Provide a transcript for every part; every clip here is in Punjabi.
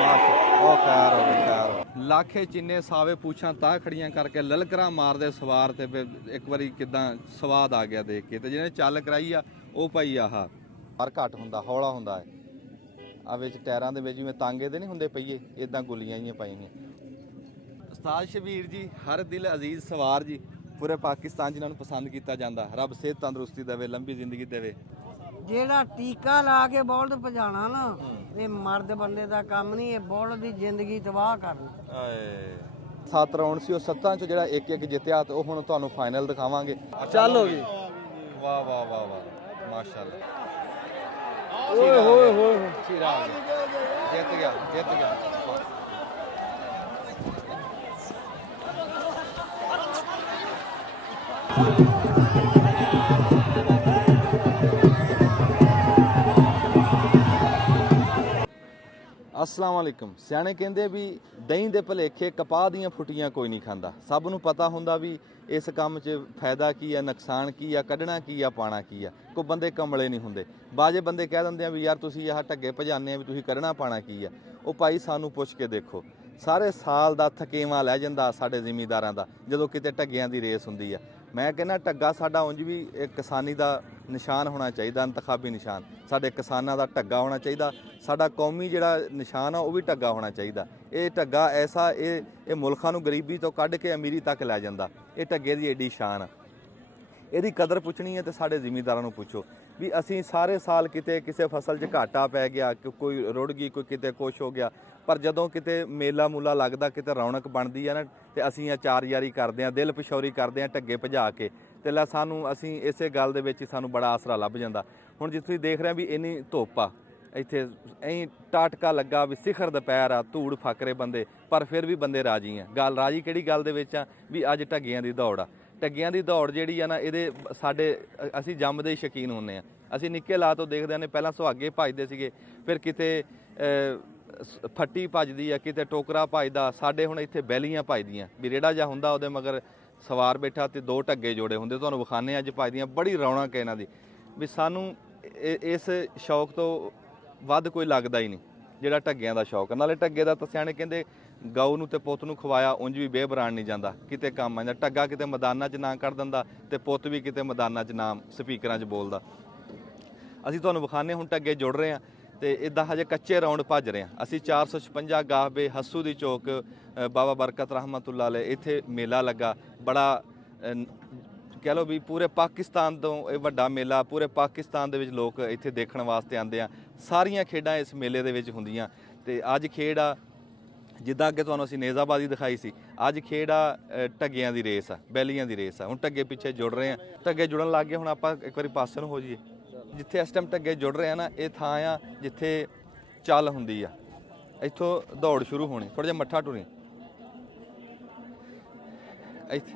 ਉਹ ਖੈਰ ਹੋ ਗਈ ਖੈਰ। ਲਾਖੇ ਚਿੰਨੇ ਸਾਵੇ ਪੁੱਛਾਂ ਤਾਂ ਖੜੀਆਂ ਕਰਕੇ ਲਲਕਰਾ ਮਾਰਦੇ ਸਵਾਰ ਤੇ ਇੱਕ ਵਾਰੀ ਕਿਦਾਂ ਸਵਾਦ ਆ ਗਿਆ ਦੇਖ ਕੇ। ਤੇ ਜਿਹਨੇ ਚੱਲ ਕਰਾਈ ਆ ਉਹ ਭਾਈ ਆਹ ਪਰ ਘੱਟ ਹੁੰਦਾ ਹੌਲਾ ਹੁੰਦਾ ਹੈ। ਆ ਵਿੱਚ ਟਾਇਰਾਂ ਦੇ ਵਿੱਚ ਜਿਵੇਂ ਤਾਂਗੇ ਦੇ ਨਹੀਂ ਹੁੰਦੇ ਪਈਏ ਇਦਾਂ ਗੁੱਲੀਆਂ ਜਿਹੀਆਂ ਪਾਈਆਂ। ਉਸਤਾਦ ਸ਼ਬੀਰ ਜੀ ਹਰ ਦਿਲ ਅਜ਼ੀਜ਼ ਸਵਾਰ ਜੀ ਪੂਰੇ ਪਾਕਿਸਤਾਨ ਜਿਨ੍ਹਾਂ ਨੂੰ ਪਸੰਦ ਕੀਤਾ ਜਾਂਦਾ। ਰੱਬ ਸਿਹਤ ਤੰਦਰੁਸਤੀ ਦੇਵੇ, ਲੰਬੀ ਜ਼ਿੰਦਗੀ ਦੇਵੇ। ਜਿਹੜਾ ਟੀਕਾ ਲਾ ਕੇ ਬੋਲਦ ਭਜਾਣਾ ਨਾ ਇਹ ਮਰਦ ਬੰਦੇ ਦਾ ਕੰਮ ਨਹੀਂ, ਇਹ ਬੋਲਦ ਦੀ ਜ਼ਿੰਦਗੀ ਤਬਾਹ ਕਰਨੀ। 7 ਰਾਉਂਡ ਸੀ ਉਹ 7 ਚੋਂ ਜਿਹੜਾ ਇੱਕ ਇੱਕ ਜਿੱਤਿਆ ਤੇ ਉਹ ਹੁਣ ਤੁਹਾਨੂੰ ਫਾਈਨਲ ਦਿਖਾਵਾਂਗੇ। ਚੱਲ ਹੋ ਗਈ। ਵਾਹ ਵਾਹ ਵਾਹ ਵਾਹ ਮਾਸ਼ਾਅੱਲਾ। ਓਏ ਹੋਏ ਹੋਏ ਸ਼ੀਰਾ ਜਿੱਤ ਗਿਆ ਜਿੱਤ ਗਿਆ। अस्सलाम वालेकुम। सियाणे कहते भी दही दे भलेखे कपाह दियां फुटियां कोई नहीं खांदा। सब नूं पता हुंदा भी इस काम च फायदा की है, नुकसान की है, कढ़ना की है, पाना की है। कोई बंदे कमले नहीं हुंदे। बाजे बंदे कह दिंदे आ भी यार तुसीं आह ढग्गे भजाने भी तुसीं कढ़ना पाना की है। ਉਹ ਭਾਈ ਸਾਨੂੰ ਪੁੱਛ ਕੇ ਦੇਖੋ ਸਾਰੇ ਸਾਲ ਦਾ ਥਕੇਵਾਂ ਲੈ ਜਾਂਦਾ ਸਾਡੇ ਜ਼ਿਮੀਂਦਾਰਾਂ ਦਾ ਜਦੋਂ ਕਿਤੇ ਢੱਗਿਆਂ ਦੀ ਰੇਸ ਹੁੰਦੀ ਆ। ਮੈਂ ਕਹਿੰਦਾ ਢੱਗਾ ਸਾਡਾ ਉਂਝ ਵੀ ਇਹ ਕਿਸਾਨੀ ਦਾ ਨਿਸ਼ਾਨ ਹੋਣਾ ਚਾਹੀਦਾ, ਇੰਤਖਾਬੀ ਨਿਸ਼ਾਨ। ਸਾਡੇ ਕਿਸਾਨਾਂ ਦਾ ਢੱਗਾ ਹੋਣਾ ਚਾਹੀਦਾ। ਸਾਡਾ ਕੌਮੀ ਜਿਹੜਾ ਨਿਸ਼ਾਨ ਆ ਉਹ ਵੀ ਢੱਗਾ ਹੋਣਾ ਚਾਹੀਦਾ। ਇਹ ਢੱਗਾ ਐਸਾ ਇਹ ਮੁਲਕਾਂ ਨੂੰ ਗਰੀਬੀ ਤੋਂ ਕੱਢ ਕੇ ਅਮੀਰੀ ਤੱਕ ਲੈ ਜਾਂਦਾ। ਇਹ ਢੱਗੇ ਦੀ ਐਡੀ ਸ਼ਾਨ ਆ। ਇਹਦੀ ਕਦਰ ਪੁੱਛਣੀ ਹੈ ਤੇ ਸਾਡੇ ਜ਼ਿਮੀਂਦਾਰਾਂ ਨੂੰ ਪੁੱਛੋ ਵੀ ਅਸੀਂ ਸਾਰੇ ਸਾਲ ਕਿਤੇ ਕਿਸੇ ਫਸਲ 'ਚ ਘਾਟਾ ਪੈ ਗਿਆ, ਕੋਈ ਰੁੜ ਗਈ, ਕੋਈ ਕਿਤੇ ਕੁਛ ਹੋ ਗਿਆ, ਪਰ ਜਦੋਂ ਕਿਤੇ ਮੇਲਾ ਮੂਲਾ ਲੱਗਦਾ, ਕਿਤੇ ਰੌਣਕ ਬਣਦੀ ਆ ਨਾ ਤੇ ਅਸੀਂ ਚਾਰ ਯਾਰੀ ਕਰਦੇ ਹਾਂ, ਦਿਲ ਪਛੌਰੀ ਕਰਦੇ ਹਾਂ ਢੱਗੇ ਭਜਾ ਕੇ। ਤੇ ਲੈ ਸਾਨੂੰ ਅਸੀਂ ਇਸੇ ਗੱਲ ਦੇ ਵਿੱਚ ਹੀ ਸਾਨੂੰ ਬੜਾ ਆਸਰਾ ਲੱਭ ਜਾਂਦਾ। ਹੁਣ ਜਿੱਥੇ ਤੁਸੀਂ ਦੇਖ ਰਹੇ ਵੀ ਇੰਨੀ ਧੁੱਪ ਆ ਇੱਥੇ, ਐਂ ਟਾਟਕਾ ਲੱਗਾ ਵੀ ਸਿਖਰ ਦੁਪਹਿਰ ਆ, ਧੂੜ ਫੱਕਰੇ ਬੰਦੇ, ਪਰ ਫਿਰ ਵੀ ਬੰਦੇ ਰਾਜੀ ਆ। ਗੱਲ ਰਾਜੀ ਕਿਹੜੀ ਗੱਲ ਦੇ ਵਿੱਚ ਆ ਵੀ ਅੱਜ ਢੱਗਿਆਂ ਦੀ ਦੌੜ ਆ। ਢੱਗਿਆਂ ਦੀ ਦੌੜ ਜਿਹੜੀ ਆ ਨਾ ਇਹਦੇ ਸਾਡੇ ਅਸੀਂ ਜੰਮਦੇ ਹੀ ਸ਼ੌਕੀਨ ਹੁੰਦੇ ਹਾਂ। ਅਸੀਂ ਨਿੱਕੇ ਲਾ ਤੋਂ ਦੇਖਦੇ ਨੇ ਪਹਿਲਾਂ ਸੁਹਾਗੇ ਭੱਜਦੇ ਸੀਗੇ, ਫਿਰ ਕਿਤੇ ਫੱਟੀ ਭੱਜਦੀ ਆ, ਕਿਤੇ ਟੋਕਰਾ ਭੱਜਦਾ। ਸਾਡੇ ਹੁਣ ਇੱਥੇ ਬੈਲੀਆਂ ਭੱਜਦੀਆਂ ਵੀ ਰੇੜਾ ਜਿਹਾ ਹੁੰਦਾ ਉਹਦੇ ਮਗਰ ਸਵਾਰ ਬੈਠਾ ਤੇ 2 ਢੱਗੇ ਜੋੜੇ ਹੁੰਦੇ। ਤੁਹਾਨੂੰ ਵਿਖਾਉਂਦੇ ਅੱਜ ਭੱਜਦੀਆਂ, ਬੜੀ ਰੌਣਕ ਹੈ ਇਹਨਾਂ ਦੀ। ਵੀ ਸਾਨੂੰ ਇਸ ਸ਼ੌਕ ਤੋਂ ਵੱਧ ਕੋਈ ਲੱਗਦਾ ਹੀ ਨਹੀਂ ਜਿਹੜਾ ਢੱਗਿਆਂ ਦਾ ਸ਼ੌਕ। ਨਾਲੇ ਢੱਗੇ ਦਾ ਤਾਂ ਸਿਆਣੇ ਕਹਿੰਦੇ ਗਊ ਨੂੰ ਤੇ ਪੁੱਤ ਨੂੰ ਖਵਾਇਆ ਉਂਝ ਵੀ ਬੇਬਰਾਨ ਨਹੀਂ ਜਾਂਦਾ, ਕਿਤੇ ਕੰਮ ਆਉਂਦਾ। ਢੱਗਾ ਕਿਤੇ ਮੈਦਾਨਾਂ 'ਚ ਨਾਂ ਕੱਢ ਦਿੰਦਾ ਤੇ ਪੁੱਤ ਵੀ ਕਿਤੇ ਮੈਦਾਨਾਂ 'ਚ ਨਾਮ ਸਪੀਕਰਾਂ 'ਚ ਬੋਲਦਾ। ਅਸੀਂ ਤੁਹਾਨੂੰ ਵਿਖਾਉਂਦੇ ਹੁਣ ਢੱਗੇ ਜੁੜ ਰਹੇ ਹਾਂ ਤੇ ਇੱਦਾਂ ਹਜੇ ਕੱਚੇ ਰਾਉਂਡ ਭੱਜ ਰਹੇ ਹਾਂ ਅਸੀਂ। 456 ਗਾਹਬੇ ਹੱਸੂ ਦੀ ਚੌਕ ਬਾਬਾ ਬਰਕਤ ਰਹਿਮਤੁल्लाह ਅਲੈਹ ਇੱਥੇ ਮੇਲਾ ਲੱਗਾ। ਬੜਾ ਕਹਿ ਲਓ ਵੀ ਪੂਰੇ ਪਾਕਿਸਤਾਨ ਤੋਂ ਇਹ ਵੱਡਾ ਮੇਲਾ, ਪੂਰੇ ਪਾਕਿਸਤਾਨ ਦੇ ਵਿੱਚ ਲੋਕ ਇੱਥੇ ਦੇਖਣ ਵਾਸਤੇ ਆਉਂਦੇ ਆ। ਸਾਰੀਆਂ ਖੇਡਾਂ ਇਸ ਮੇਲੇ ਦੇ ਵਿੱਚ ਹੁੰਦੀਆਂ ਤੇ ਅੱਜ ਖੇਡ ਆ ਜਿੱਦਾਂ ਅੱਗੇ ਤੁਹਾਨੂੰ ਅਸੀਂ ਨੇਜ਼ਾਬਾਜ਼ੀ ਦਿਖਾਈ ਸੀ, ਅੱਜ ਖੇਡ ਆ ਢੱਗਿਆਂ ਦੀ ਰੇਸ ਆ, ਬੈਲੀਆਂ ਦੀ ਰੇਸ ਆ। ਹੁਣ ਢੱਗੇ ਪਿੱਛੇ ਜੁੜ ਰਹੇ ਆ, ਢੱਗੇ ਜੁੜਨ ਲੱਗ ਗਏ। ਹੁਣ ਆਪਾਂ ਇੱਕ ਵਾਰੀ ਪਾਸੇ ਨੂੰ ਹੋ ਜਾਈਏ। ਜਿੱਥੇ ਇਸ ਟਾਈਮ ਢੱਗੇ ਜੁੜ ਰਹੇ ਆ ਨਾ ਇਹ ਥਾਂ ਆ ਜਿੱਥੇ ਚੱਲ ਹੁੰਦੀ ਆ। ਇੱਥੋਂ ਦੌੜ ਸ਼ੁਰੂ ਹੋਣੀ, ਥੋੜ੍ਹਾ ਜਿਹਾ ਮੱਠਾ ਟੁਰੀ ਇੱਥੇ।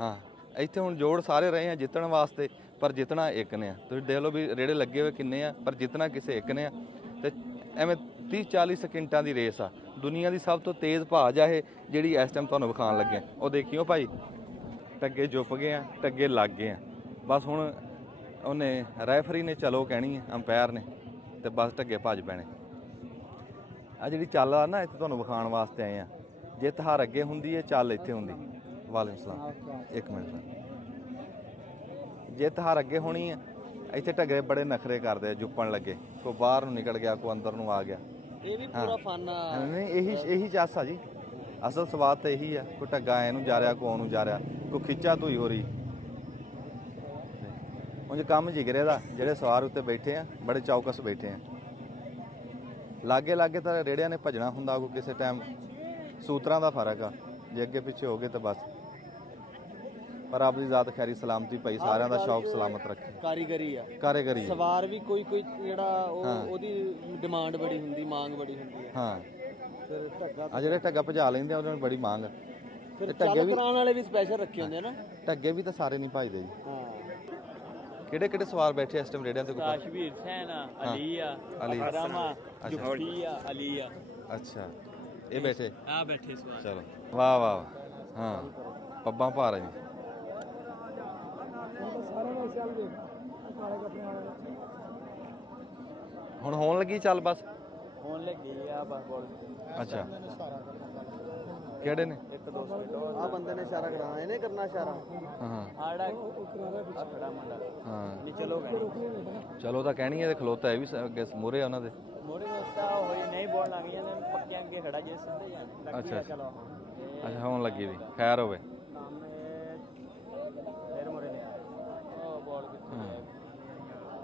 ਹਾਂ ਇੱਥੇ ਹੁਣ ਜੋੜ ਸਾਰੇ ਰਹੇ ਆ ਜਿੱਤਣ ਵਾਸਤੇ, ਪਰ ਜਿੱਤਣਾ ਇੱਕ ਨੇ ਆ। ਤੁਸੀਂ ਦੇਖ ਲਓ ਵੀ ਰੇੜੇ ਲੱਗੇ ਹੋਏ ਕਿੰਨੇ ਆ, ਪਰ ਜਿੱਤਣਾ ਕਿਸੇ ਇੱਕ ਨੇ ਆ। ਤੇ ਐਵੇਂ 30-40 ਸਕਿੰਟਾਂ ਦੀ ਰੇਸ ਆ। ਦੁਨੀਆ ਦੀ ਸਭ ਤੋਂ ਤੇਜ਼ ਭਾਜ ਆ ਇਹ ਜਿਹੜੀ ਇਸ ਟਾਈਮ ਤੁਹਾਨੂੰ ਵਿਖਾਉਣ ਲੱਗੇ। ਉਹ ਦੇਖਿਓ ਭਾਈ ਢੱਗੇ ਜੁੱਪ ਗਏ ਆ, ਢੱਗੇ ਲੱਗ ਗਏ ਆ। ਬਸ ਹੁਣ ਉਹਨੇ ਰੈਫਰੀ ਨੇ ਚਲੋ ਕਹਿਣੀ ਹੈ, ਅੰਪਾਇਰ ਨੇ, ਤੇ ਬਸ ਢੱਗੇ ਭੱਜ ਪੈਣੇ। ਆ ਜਿਹੜੀ ਚੱਲ ਆ ਨਾ ਇੱਥੇ ਤੁਹਾਨੂੰ ਵਿਖਾਉਣ ਵਾਸਤੇ ਆਏ ਆ। ਜਿੱਤ ਹਾਰ ਅੱਗੇ ਹੁੰਦੀ ਹੈ, ਚੱਲ ਇੱਥੇ ਹੁੰਦੀ। ਵਾਲੇਕੁਮ ਸਲਾਮ। ਇੱਕ ਮਿੰਟ। ਜਿੱਤ ਹਾਰ ਅੱਗੇ ਹੋਣੀ ਹੈ। ਇੱਥੇ ਢੱਗੇ ਬੜੇ ਨਖਰੇ ਕਰਦੇ ਆ ਜੁੱਪਣ ਲੱਗੇ। ਕੋਈ ਬਾਹਰ ਨੂੰ ਨਿਕਲ ਗਿਆ, ਕੋਈ ਅੰਦਰ ਨੂੰ ਆ ਗਿਆ। ਇਹ ਵੀ ਪੂਰਾ ਫਨ ਆ। ਨਹੀਂ ਇਹੀ ਚਾਸ ਆ ਜੀ। ਅਸਲ ਸਵਾਦ ਤਾਂ ਇਹੀ ਆ। ਕੋਈ ਢੱਗਾ ਇਹਨੂੰ ਜਾ ਰਿਹਾ, ਕੋਈ ਉਹਨੂੰ ਜਾ ਰਿਹਾ, ਕੋਈ ਖਿੱਚਾ ਧੂਈ ਹੋ ਰਹੀ। ਉਂਝ ਕੰਮ ਜਿਗਰੇ ਦਾ ਜਿਹੜੇ ਸਵਾਰ ਉੱਤੇ ਬੈਠੇ ਆ ਬੜੇ ਚੌਕਸ ਬੈਠੇ ਆ। ਲਾਗੇ ਲਾਗੇ ਤਾਂ ਰੇੜਿਆਂ ਨੇ ਭੱਜਣਾ ਹੁੰਦਾ, ਕੋਈ ਕਿਸੇ ਟਾਈਮ ਸੂਤਰਾਂ ਦਾ ਫਰਕ ਆ। ਜੇ ਅੱਗੇ ਪਿੱਛੇ ਹੋ ਗਏ ਤਾਂ ਬਸ। ਪਰ ਰੱਬ ਦੀ ਜ਼ਾਤ ਖੈਰੀ ਸਲਾਮਤੀ ਭਾਈ ਸਾਰਿਆਂ ਦਾ ਸ਼ੌਕ ਸਲਾਮਤ ਰੱਖੇ। ਕਾਰੀਗਰੀ ਆ, ਕਾਰੀਗਰੀ ਸਵਾਰ ਵੀ ਕੋਈ ਜਿਹੜਾ ਉਹਦੀ ਡਿਮਾਂਡ ਬੜੀ ਹੁੰਦੀ, ਮੰਗ ਬੜੀ ਹੁੰਦੀ ਹੈ। ਹਾਂ ਫਿਰ ਢੱਗਾ ਆ ਜਿਹੜੇ ਢੱਗਾ ਭਜਾ ਲੈਂਦੇ ਆ ਉਹਨਾਂ ਨੂੰ ਬੜੀ ਮੰਗ। ਫਿਰ ਢੱਗੇ ਵੀ ਕਰਾਉਣ ਵਾਲੇ ਵੀ ਸਪੈਸ਼ਲ ਰੱਖੇ ਹੁੰਦੇ ਆ ਨਾ। ਢੱਗੇ ਵੀ ਤਾਂ ਸਾਰੇ ਨਹੀਂ ਭਜਦੇ ਜੀ। ਹਾਂ ਕਿਹੜੇ ਕਿਹੜੇ ਸਵਾਰ ਬੈਠੇ ਇਸ ਟਾਈਮ ਰੇੜਿਆਂ ਤੇ? ਕਾਸ਼ਮੀਰ ਸੈਨ ਆ, ਅਲੀ ਆ, ਅਕਰਮ ਆ, ਜੁਫੀ ਆ, ਅਲੀ ਆ। ਅੱਛਾ ਇਹ ਬੈਠੇ ਆ ਬੈਠੇ ਸਵਾਰ। ਚਲੋ ਵਾਹ ਵਾਹ। ਹਾਂ ਪੱਬਾਂ ਭਾਰ ਜੀ। ਹੁਣ ਹੋਣ ਲੱਗੀ ਚੱਲ ਬਸ। ਫੋਨ ਲੱਗੀ ਆ ਬਸ ਬੋਲ ਅੱਛਾ ਕਿਹੜੇ ਨੇ ਇੱਕ ਦੋਸਤ ਆ ਬੰਦੇ ਨੇ ਇਸ਼ਾਰਾ ਕਰਾਣਾ ਇਹਨੇ ਕਰਨਾ ਇਸ਼ਾਰਾ ਹਾਂ ਆੜਾ ਆ ਖੜਾ ਮੁੰਡਾ ਹਾਂ ਨਹੀਂ ਚਲੋ ਗਏ ਚਲੋ ਤਾਂ ਕਹਿਣੀ ਹੈ ਤੇ ਖਲੋਤਾ ਇਹ ਵੀ ਅੱਗੇ ਮੂਹਰੇ ਆ ਉਹਨਾਂ ਦੇ ਮੋੜੇ ਦੋਸਤਾ ਹੋਈ ਨਹੀਂ ਬੋਲ ਲੱਗ ਨੇ ਪੱਕਿਆਂ ਅੱਗੇ ਖੜਾ ਜੇ ਸਿੱਧੇ ਜਾਣ ਅੱਛਾ ਚਲੋ ਅੱਛਾ ਹੋਣ ਲੱਗੀ ਵੀ ਖੈਰ ਹੋਵੇ ਫਿਰ ਮੋੜੇ ਨੇ ਉਹ ਬੋਲ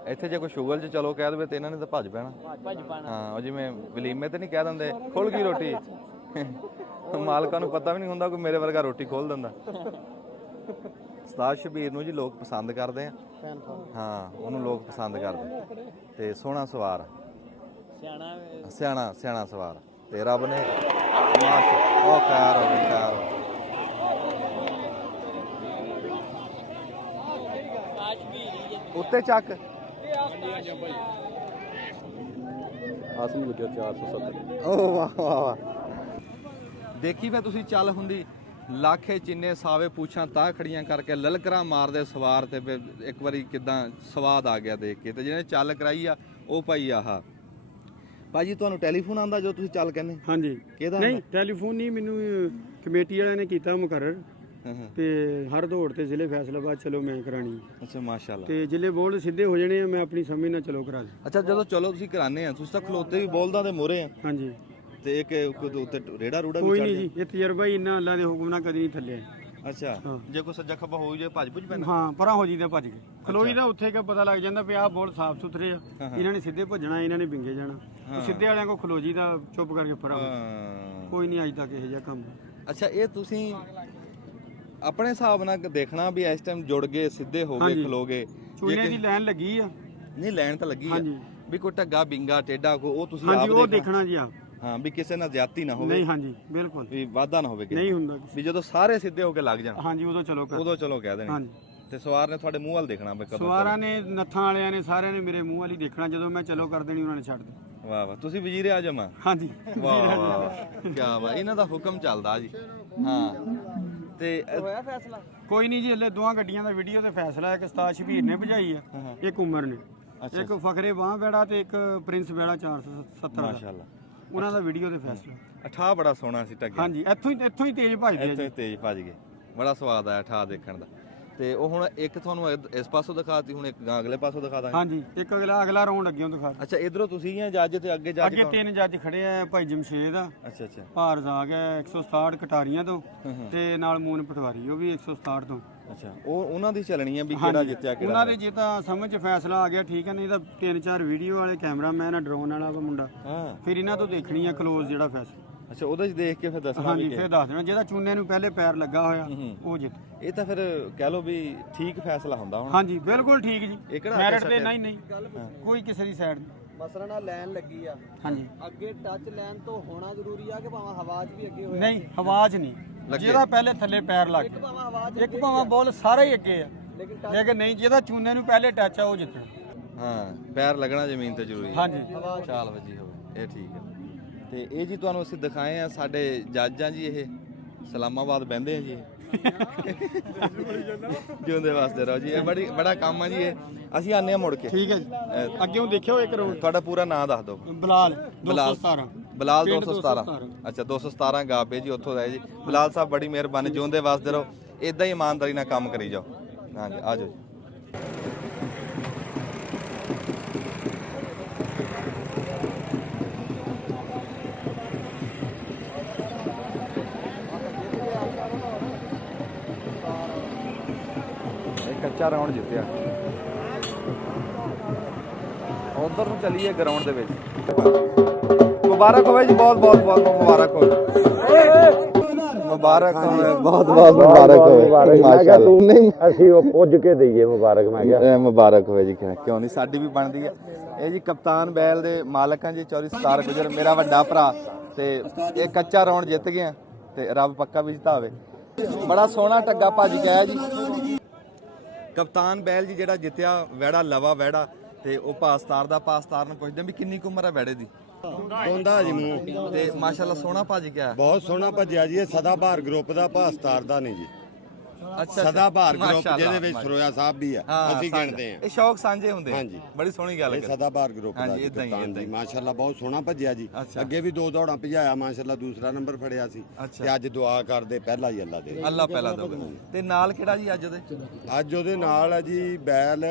ਇੱਥੇ ਜੇ ਕੋਈ ਸ਼ੁਗਲ 'ਚ ਚਲੋ ਕਹਿ ਦੇਵੇ ਤੇ ਇਹਨਾਂ ਨੇ ਤਾਂ ਭੱਜ ਪੈਣਾ ਭੱਜ ਪਾਣਾ ਹਾਂ ਉਹ ਜਿਵੇਂ ਵਲੀਮੇ ਤੇ ਨਹੀਂ ਕਹਿ ਦਿੰਦੇ ਖੁੱਲ ਗਈ ਰੋਟੀ ਮਾਲਕਾਂ ਨੂੰ ਪਤਾ ਵੀ ਨਹੀਂ ਹੁੰਦਾ ਕੋਈ ਮੇਰੇ ਵਰਗਾ ਰੋਟੀ ਖੋਲ ਦਿੰਦਾ ਉਸਤਾਦ ਸ਼ਬੀਰ ਨੂੰ ਜੀ ਲੋਕ ਪਸੰਦ ਕਰਦੇ ਆ ਹਾਂ ਉਹਨੂੰ ਲੋਕ ਪਸੰਦ ਕਰਦੇ ਤੇ ਸੋਹਣਾ ਸਵਾਰ ਸਿਆਣਾ ਸਵਾਰ ਤੇ ਰੱਬ ਨੇ ਉਹ ਕਾਰ ਹੋ ਗਈ ਕਾਰ ਉੱਤੇ ਚੱਕ ਆਸਮ ਲੱਗਿਆ 470 ਓ ਵਾਹ ਵਾਹ ਵਾਹ ਦੇਖੀ ਵੇ ਤੁਸੀਂ ਚੱਲ ਹੁੰਦੀ ਲਾਖੇ ਚਿੰਨੇ ਸਾਵੇ ਪੁੱਛਾਂ ਤਾਂ ਖੜੀਆਂ ਕਰਕੇ ਲਲਕਰਾਂ ਮਾਰਦੇ ਸਵਾਰ ਤੇ ਫਿਰ ਇੱਕ ਵਾਰੀ ਕਿਦਾਂ ਸਵਾਦ ਆ ਗਿਆ ਦੇਖ ਕੇ ਤੇ ਜਿਹਨੇ ਚੱਲ ਕਰਾਈ ਆ ਉਹ ਭਾਈ ਆਹ ਭਾਜੀ ਤੁਹਾਨੂੰ ਟੈਲੀਫੋਨ ਆਂਦਾ ਜੋ ਤੁਸੀਂ ਚੱਲ ਕਹਿੰਦੇ ਹਾਂਜੀ ਕਿਹਦਾ ਨਹੀਂ ਟੈਲੀਫੋਨ ਨਹੀਂ ਮੈਨੂੰ ਕਮੇਟੀ ਵਾਲਿਆਂ ਨੇ ਕੀਤਾ ਮੁਕਰਰ ਤੇ ਹਰ ਦੌੜ ਤੇ ਜ਼ਿਲ੍ਹੇ ਫੈਸਲਾਬਾਦ ਚਲੋ ਮੈਂ ਕਰਾਣੀ ਅੱਛਾ ਮਾਸ਼ਾਅੱਲਾ ਤੇ ਜ਼ਿਲ੍ਹੇ ਬੋਲ ਸਿੱਧੇ ਹੋ ਜਾਣੇ ਆ ਮੈਂ ਆਪਣੀ ਸਮਝ ਨਾਲ ਚਲੋ ਕਰਾ ਲਈ ਅੱਛਾ ਜਦੋਂ ਚਲੋ ਤੁਸੀਂ ਕਰਾਣੇ ਆ ਤੁਸੀਂ ਤਾਂ ਖਲੋਤੇ ਵੀ ਬੋਲਦਾ ਦੇ ਮੋਰੇ ਆ ਹਾਂਜੀ ਤੇ ਇੱਕ ਉੱਤੇ ਰੇੜਾ ਰੂੜਾ ਵੀ ਕੋਈ ਨਹੀਂ ਜੀ ਇਹ ਤਜਰਬਾ ਹੀ ਇੰਨਾ ਅੱਲਾ ਦੇ ਹੁਕਮ ਨਾਲ ਕਦੀ ਨਹੀਂ ਥੱਲੇ ਅੱਛਾ ਜੇ ਕੋਈ ਸੱਜਾ ਖੱਬਾ ਹੋ ਜੇ ਭੱਜ ਪੈਣਾ ਹਾਂ ਪਰਾਂ ਹੋ ਜੀਦਾ ਭੱਜ ਕੇ ਖਲੋਈ ਦਾ ਉੱਥੇ ਕਾ ਪਤਾ ਲੱਗ ਜਾਂਦਾ ਵੀ ਆਹ ਬੋਲ ਸਾਫ ਸੁਥਰੇ ਆ ਇਹਨਾਂ ਨੇ ਸਿੱਧੇ ਭੱਜਣਾ ਇਹਨਾਂ ਨੇ ਵਿੰਗੇ ਜਾਣਾ ਉਹ ਸਿੱਧੇ ਵਾਲਿਆਂ ਕੋ ਖਲੋ ਜੀ ਦਾ ਚੁੱਪ ਕਰਕੇ ਪਰਾਂ ਕੋਈ ਨਹੀਂ ਅੱਜ ਤੱਕ ਇਹੋ ਜਿਹਾ ਕੰਮ ਅੱਛਾ ਇਹ ਤੁਸੀਂ ਆਪਣੇ ਹਿਸਾਬ ਨਾਲ ਦੇਖਣਾ ਵੀ ਇਸ ਟਾਈਮ ਜੁੜ ਗਏ ਸਿੱਧੇ ਹੋ ਗਏ ਖਲੋ ਗਏ ਚੂਨੇ ਦੀ ਲਾਈਨ ਲੱਗੀ ਆ ਨਹੀਂ ਲਾਈਨ ਤਾਂ ਲੱਗੀ ਆ ਵੀ ਕੋਈ ਢੱਗਾ ਬਿੰਗਾ ਟੇਡਾ ਕੋ ਉਹ ਤੁਸੀਂ ਹਾਂਜੀ ਉਹ ਦੇਖਣਾ ਜੀ ਆ ਹਾਂ ਵੀ ਕਿਸੇ ਨਾਲ ਜ਼ਿਆਦਤੀ ਨਾ ਹੋਵੇ ਨਹੀਂ ਹਾਂਜੀ ਬਿਲਕੁਲ ਵੀ ਵਾਧਾ ਨਾ ਹੋਵੇ ਨਹੀਂ ਹੁੰਦਾ ਵੀ ਜਦੋਂ ਸਾਰੇ ਸਿੱਧੇ ਹੋ ਕੇ ਲੱਗ ਜਾਣ ਹਾਂਜੀ ਉਦੋਂ ਚਲੋ ਕਹਿ ਦੇਣੇ ਹਾਂਜੀ ਤੇ ਸਵਾਰ ਨੇ ਤੁਹਾਡੇ ਮੂੰਹ ਵੱਲ ਦੇਖਣਾ ਵੀ ਕਦੋਂ ਸਵਾਰਾਂ ਨੇ ਨੱਥਾਂ ਵਾਲਿਆਂ ਨੇ ਸਾਰਿਆਂ ਨੇ ਮੇਰੇ ਮੂੰਹ ਵੱਲ ਹੀ ਦੇਖਣਾ ਜਦੋਂ ਮੈਂ ਚਲੋ ਕਰ ਦੇਣੀ ਉਹਨਾਂ ਨੇ ਛੱਡ ਦੇ ਵਾਹ ਵਾਹ ਤੁਸੀਂ ਵਜ਼ੀਰ ਆਜਮ ਆ ਹਾਂਜੀ ਵਾਹ ਵਾਹ ਕੀ ਬਾਤ ਇਹਨਾਂ ਦਾ ਹੁਕਮ ਚੱਲਦਾ ਜੀ ਹਾਂ ਤੇ ਹੋਇਆ ਫੈਸਲਾ ਕੋਈ ਨਹੀਂ ਜੀ ਹਲੇ ਦੋਹਾਂ ਗੱਡੀਆਂ ਦਾ ਵੀਡੀਓ ਤੇ ਫੈਸਲਾ ਹੈ ਕਿ ਉਸਤਾਦ ਸ਼ਬੀਰ ਨੇ ਭਜਾਈ ਆ ਇੱਕ ਉਮਰ ਨੇ ਇੱਕ ਫਖਰੇ ਬਾਹ ਬੇੜਾ ਤੇ ਇੱਕ ਪ੍ਰਿੰਸ ਬੇੜਾ 470 ਮਾਸ਼ਾਅੱਲਾ ਉਹਨਾਂ ਦਾ ਵੀਡੀਓ ਤੇ ਫੈਸਲਾ ਅਠਾ ਬੜਾ ਸੋਹਣਾ ਸੀ ਟੱਗੇ ਹਾਂਜੀ ਇੱਥੋਂ ਹੀ ਤੇਜ਼ ਭਜਦੇ ਆ ਇੱਥੇ ਜੀ ਤੇਜ਼ ਭੱਜ ਗਏ ਬੜਾ ਸਵਾਦ ਆਇਆ ਅਠਾ ਦੇਖਣ ਦਾ ਤੇ ਉਹ ਹੁਣ ਇੱਕ ਤੁਹਾਨੂੰ ਇਸ ਪਾਸੋਂ ਦਿਖਾਤੀ ਹੁਣ ਇੱਕ ਅਗਲੇ ਪਾਸੋਂ ਦਿਖਾ ਦਾਂਗੇ ਹਾਂਜੀ ਇੱਕ ਅਗਲਾ ਰਾਉਂਡ ਅੱਗੇ ਦਿਖਾ ਅੱਛਾ ਇਧਰੋਂ ਤੁਸੀਂ ਆ ਜੱਜ ਤੇ ਅੱਗੇ ਜੱਜ ਅੱਗੇ ਤਿੰਨ ਜੱਜ ਖੜੇ ਆ ਭਾਈ ਜਮਸ਼ੇਦ ਆ ਅੱਛਾ ਅੱਛਾ ਭਾਰਤ ਆ ਗਿਆ 167 ਕਟਾਰੀਆਂ ਤੋਂ ਤੇ ਨਾਲ ਮੂਨ ਪਟਵਾਰੀ ਉਹ ਵੀ 167 ਤੋਂ ਅੱਛਾ ਉਹ ਉਹਨਾਂ ਦੀ ਚੱਲਣੀ ਆ ਵੀ ਕਿਹੜਾ ਜਿੱਤਿਆ ਕਿਹੜਾ ਉਹਨਾਂ ਦੇ ਜੇ ਤਾਂ ਸਮਝ ਚ ਫੈਸਲਾ ਆ ਗਿਆ ਠੀਕ ਹੈ ਨਹੀਂ ਤਾਂ ਤਿੰਨ ਚਾਰ ਵੀਡੀਓ ਵਾਲੇ ਕੈਮਰਾਮੈਨ ਆ ਡਰੋਨ ਵਾਲਾ ਵਾ ਮੁੰਡਾ ਹਾਂ ਫਿਰ ਇਹਨਾਂ ਤੋਂ ਦੇਖਣੀ ਆ ਕਲੋਜ਼ ਜਿਹੜਾ ਫੈਸਲਾ ਅੱਛਾ ਉਹਦੇ ਚ ਦੇਖ ਕੇ ਫਿਰ ਦੱਸਣਾ ਹਾਂਜੀ ਫਿਰ ਦੱਸ ਦੇਣਾ ਜਿਹਦਾ ਚੂਨੇ ਨੂੰ ਪਹਿਲੇ ਪੈਰ ਲੱਗਾ ਹੋਇਆ ਉਹ ਜਿੱਤ ਇਹ ਤਾਂ ਫਿਰ ਕਹਿ ਲਓ ਵੀ ਠੀਕ ਫੈਸਲਾ ਹੁੰਦਾ ਹੁਣ ਹਾਂਜੀ ਬਿਲਕੁਲ ਠੀਕ ਜੀ ਇਹ ਕਿਹੜਾ ਮੈਰਿਟ ਤੇ ਨਹੀਂ ਕੋਈ ਕਿਸੇ ਦੀ ਸਾਈਡ ਨਹੀਂ ਮਸਲਾ ਨਾਲ ਲਾਈਨ ਲੱਗੀ ਆ ਹਾਂਜੀ ਅੱਗੇ ਟੱਚ ਲਾਈਨ ਤੋਂ ਹੋਣਾ ਜ਼ਰੂਰੀ ਆ ਕਿ ਭਾਵੇਂ ਹਵਾ 'ਚ ਵੀ ਅੱਗੇ ਹੋਇਆ ਨਹੀਂ ਹਵਾ 'ਚ ਨਹੀਂ ਜਿਹਦਾ ਪਹਿਲੇ ਥੱਲੇ ਪੈਰ ਲੱਗ ਇੱਕ ਭਾਵੇਂ ਹਵਾ 'ਚ ਇੱਕ ਭਾਵੇਂ ਬੋਲ ਸਾਰਾ ਹੀ ਅੱਗੇ ਆ ਲੇਕਿਨ ਨਹੀਂ ਜਿਹਦਾ ਚੂਨੇ ਨੂੰ ਪਹਿਲੇ ਟੱਚ ਆ ਉਹ ਜਿੱਤਣਾ ਹਾਂ ਪੈਰ ਲੱਗਣਾ ਜ਼ਮੀਨ ਤੇ ਜ਼ਰੂਰੀ ਹੈ ਹਾਂਜੀ ਚਾਲ ਵੱਜੀ ਹੋਵੇ ਇਹ ਠੀਕ ਹੈ ਤੇ ਇਹ ਜੀ ਤੁਹਾਨੂੰ ਅਸੀਂ ਦਿਖਾਏ ਆ ਸਾਡੇ ਜੱਜ ਆ ਜੀ ਇਹ ਸਲਾਮਾਬਾਦ ਬਹਿੰਦੇ ਆ ਜੀ ਜਿਉਂਦੇ ਵਾਸਤੇ ਰਹੋ ਜੀ ਇਹ ਬੜਾ ਕੰਮ ਆ ਜੀ ਇਹ ਅਸੀਂ ਆਨੇ ਆ ਮੁੜ ਕੇ ਠੀਕ ਹੈ ਜੀ ਅੱਗੇ ਉਹ ਦੇਖਿਓ ਇੱਕ ਰੋਡ ਤੁਹਾਡਾ ਪੂਰਾ ਨਾਮ ਦੱਸ ਦਿਓ ਬਲਾਲ 217 ਬਲਾਲ 217 ਅੱਛਾ 217 ਗਾਬੇ ਜੀ ਉੱਥੋਂ ਦਾ ਜੀ ਬਲਾਲ ਸਾਹਿਬ ਬੜੀ ਮਿਹਰਬਾਨੀ ਜਿਉਂਦੇ ਵਾਸਤੇ ਰਹੋ ਇਦਾਂ ਹੀ ਇਮਾਨਦਾਰੀ ਨਾਲ ਕੰਮ ਕਰੀ ਜਾਓ ਹਾਂਜੀ ਆ ਜਾਓ ਕੱਚਾ ਰਾਉਂਡ ਜਿੱਤਿਆ ਉਧਰ ਨੂੰ ਚੱਲੀਏ ਗਰਾਊਂਡ ਦੇ ਵਿੱਚ ਮੁਬਾਰਕ ਹੋਵੇ ਜੀ ਬਹੁਤ ਮੁਬਾਰਕ ਹੋਵੇ ਮੁਬਾਰਕ ਹੋਵੇ ਬਹੁਤ ਮੁਬਾਰਕ ਹੋਵੇ ਮਾਸ਼ਾਅੱਲਾ ਤੂੰ ਨਹੀਂ ਅਸੀਂ ਉਹ ਪੁੱਜ ਕੇ ਦਈਏ ਮੁਬਾਰਕ ਮੈਂ ਕਿਹਾ ਇਹ ਮੁਬਾਰਕ ਹੋਵੇ ਜੀ ਕਿਉਂ ਨਹੀਂ ਸਾਡੀ ਵੀ ਬਣਦੀ ਹੈ ਇਹ ਜੀ ਕਪਤਾਨ ਬੈਲ ਦੇ ਮਾਲਕ ਆ ਜੀ ਚੌਰੀ ਸਤਾਰ ਗੁਜਰ ਮੇਰਾ ਵੱਡਾ ਭਰਾ ਤੇ ਇਹ ਕੱਚਾ ਰਾਉਂਡ ਜਿੱਤ ਗਿਆ ਤੇ ਰੱਬ ਪੱਕਾ ਵੀ ਜਿਤਾਵੇ ਬੜਾ ਸੋਹਣਾ ਟੱਗਾ ਭੱਜ ਗਿਆ ਜੀ ਕਪਤਾਨ ਬੈਲ ਜੀ ਜਿਹੜਾ ਜਿੱਤਿਆ ਵੈੜਾ ਲਵਾ ਵੈੜਾ ਤੇ ਉਹ ਪਾਸਤਾਰ ਨੂੰ ਪੁੱਛਦੇ ਵੀ ਕਿੰਨੀ ਕੁ ਉਮਰ ਹੈ ਵੈੜੇ ਦੀ ਦੋਂਦਾ ਜੀ ਮੂੰਹ ਤੇ ਮਾਸ਼ਾਅੱਲਾ ਸੋਹਣਾ ਭੱਜ ਗਿਆ ਬਹੁਤ ਸੋਹਣਾ ਭੱਜਿਆ ਜੀ ਇਹ ਸਦਾਬਹਾਰ ਗਰੁੱਪ ਦਾ ਭਾਸਤਾਰ ਦਾ ਨਹੀਂ ਜੀ ਸਦਾ ਭਾਰ ਗਰੁੱਪ ਮਾਸ਼ਾਅੱਲਾ, ਜਿਹਦੇ ਵਿੱਚ ਸਰੋਇਆ ਸਾਹਿਬ ਵੀ ਆ ਅਸੀਂ ਗਿਣਦੇ ਆ ਇਹ ਸ਼ੌਕ ਸਾਂਝੇ ਹੁੰਦੇ ਆ। ਹਾਂਜੀ। ਬੜੀ ਸੋਹਣੀ ਗੱਲ ਇਹ ਹੈ। ਸਦਾ ਭਾਰ ਗਰੁੱਪ ਦਾ ਹਾਂਜੀ, ਜੀ ਏਦਾਂ ਹੀ, ਕਪਤਾਨ ਏਦਾਂ ਜੀ ਹੀ। ਮਾਸ਼ਾਅੱਲਾ ਬਹੁਤ ਸੋਹਣਾ ਭੱਜਿਆ ਜੀ। ਅੱਛਾ। ਅੱਗੇ ਵੀ 2 ਦੌੜਾਂ ਭਜਾਇਆ ਮਾਸ਼ਾਅੱਲਾ ਦੂਸਰਾ ਨੰਬਰ ਫੜਿਆ ਸੀ ਅੱਛਾ। ਤੇ ਅੱਜ ਦੁਆ ਕਰਦੇ ਪਹਿਲਾ ਹੀ ਅੱਲਾ ਦੇ ਅੱਲਾ ਪਹਿਲਾ ਦਵੇ। ਤੇ ਨਾਲ ਕਿਹੜਾ ਜੀ ਅੱਜ ਉਹਦੇ? ਅੱਜ ਉਹਦੇ ਨਾਲ ਹੈ ਜੀ ਬੈਲ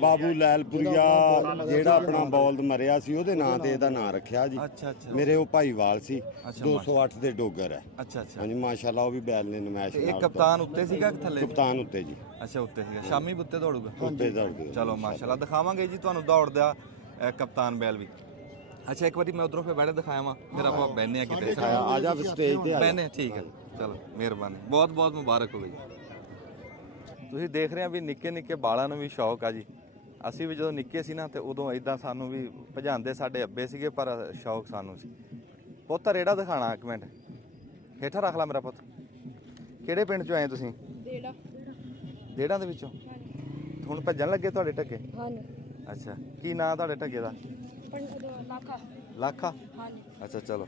ਬਾਬੂ ਲੈਲਪੁਰੀਆ ਜਿਹੜਾ ਆਪਣਾ ਬੌਲਦ ਮਰਿਆ ਸੀ ਉਹਦੇ ਨਾਂ ਤੇ ਇਹਦਾ ਨਾਂ ਰੱਖਿਆ ਜੀ। ਅੱਛਾ ਅੱਛਾ ਮੇਰੇ ਉਹ ਭਾਈਵਾਲ ਸੀ ਅੱਛਾ, 208 ਦੇ ਡੋਗਰ ਹੈ। ਅੱਛਾ ਅੱਛਾ। ਹਾਂਜੀ ਮਾਸ਼ਾਅੱਲਾ ਉਹ ਵੀ ਬੈਲ ਨੇ ਨਮਾਇਸ਼ ਤੇ ਇਹ ਨਾਲ ਕਪਤਾਨ ਉੱਤੇ ਸੀਗਾ ਕਿ ਥੱਲੇ? ਕਪਤਾਨ ਉੱਤੇ ਜੀ ਅੱਛਾ ਉੱਤੇ ਸੀਗਾ। ਸ਼ਾਮੀ ਵੀ ਉੱਤੇ ਦੌੜੂਗਾ? ਉੱਤੇ ਦੌੜਦੇ ਚਲੋ ਮਾਸ਼ਾਅੱਲਾ ਦਿਖਾਵਾਂਗੇ ਜੀ ਤੁਹਾਨੂੰ ਦੌੜਦਾ ਕਪਤਾਨ ਬੈਲ ਵੀ। ਅੱਛਾ ਇੱਕ ਵਾਰੀ ਮੈਂ ਉਧਰੋਂ ਫਿਰ ਬੈਠੇ ਦਿਖਾਵਾਂ ਫਿਰ ਆਪਾਂ ਬੈਠਨੇ ਆ ਕਿਤੇ ਆ ਜਾ ਸਟੇਜ ਤੇ ਆ ਜਾ। ਬੈਠਨੇ ਠੀਕ ਹੈ। ਚਲੋ ਮਿਹਰਬਾਨੀ, ਬਹੁਤ ਬਹੁਤ ਮੁਬਾਰਕ ਹੋਵੇ ਜੀ। ਤੁਸੀਂ ਦੇਖ ਰਹੇ ਆ ਵੀ ਨਿੱਕੇ ਨਿੱਕੇ ਬਾਲਾਂ ਨੂੰ ਵੀ ਸ਼ੌਕ ਆ ਜੀ। ਅਸੀਂ ਵੀ ਜਦੋਂ ਨਿੱਕੇ ਸੀ ਨਾ ਤੇ ਉਦੋਂ ਇਦਾਂ ਸਾਨੂੰ ਵੀ ਭਜਾਉਂਦੇ ਸਾਡੇ ਅੱਬੇ ਸੀਗੇ ਪਰ ਸ਼ੌਕ ਸਾਨੂੰ ਸੀ। ਪੁੱਤ ਰੇੜਾ ਦਿਖਾਣਾ ਇੱਕ ਮਿੰਟ ਹੇਠਾਂ ਰੱਖ ਲੈ ਮੇਰਾ ਪੁੱਤ। ਕਿਹੜੇ ਪਿੰਡ ਚੋਂ ਆਏ ਤੁਸੀਂ? ਡੇੜਾ। ਡੇੜਾਂ ਦੇ ਵਿੱਚੋਂ? ਹੁਣ ਭੱਜਣ ਲੱਗੇ ਤੁਹਾਡੇ ਢੱਗੇ? ਹਾਂਜੀ। ਅੱਛਾ ਕੀ ਨਾਂ ਤੁਹਾਡੇ ਢੱਗੇ ਦਾ? ਲਾਖਾ। ਲਾਖਾ? ਹਾਂਜੀ। ਅੱਛਾ ਚਲੋ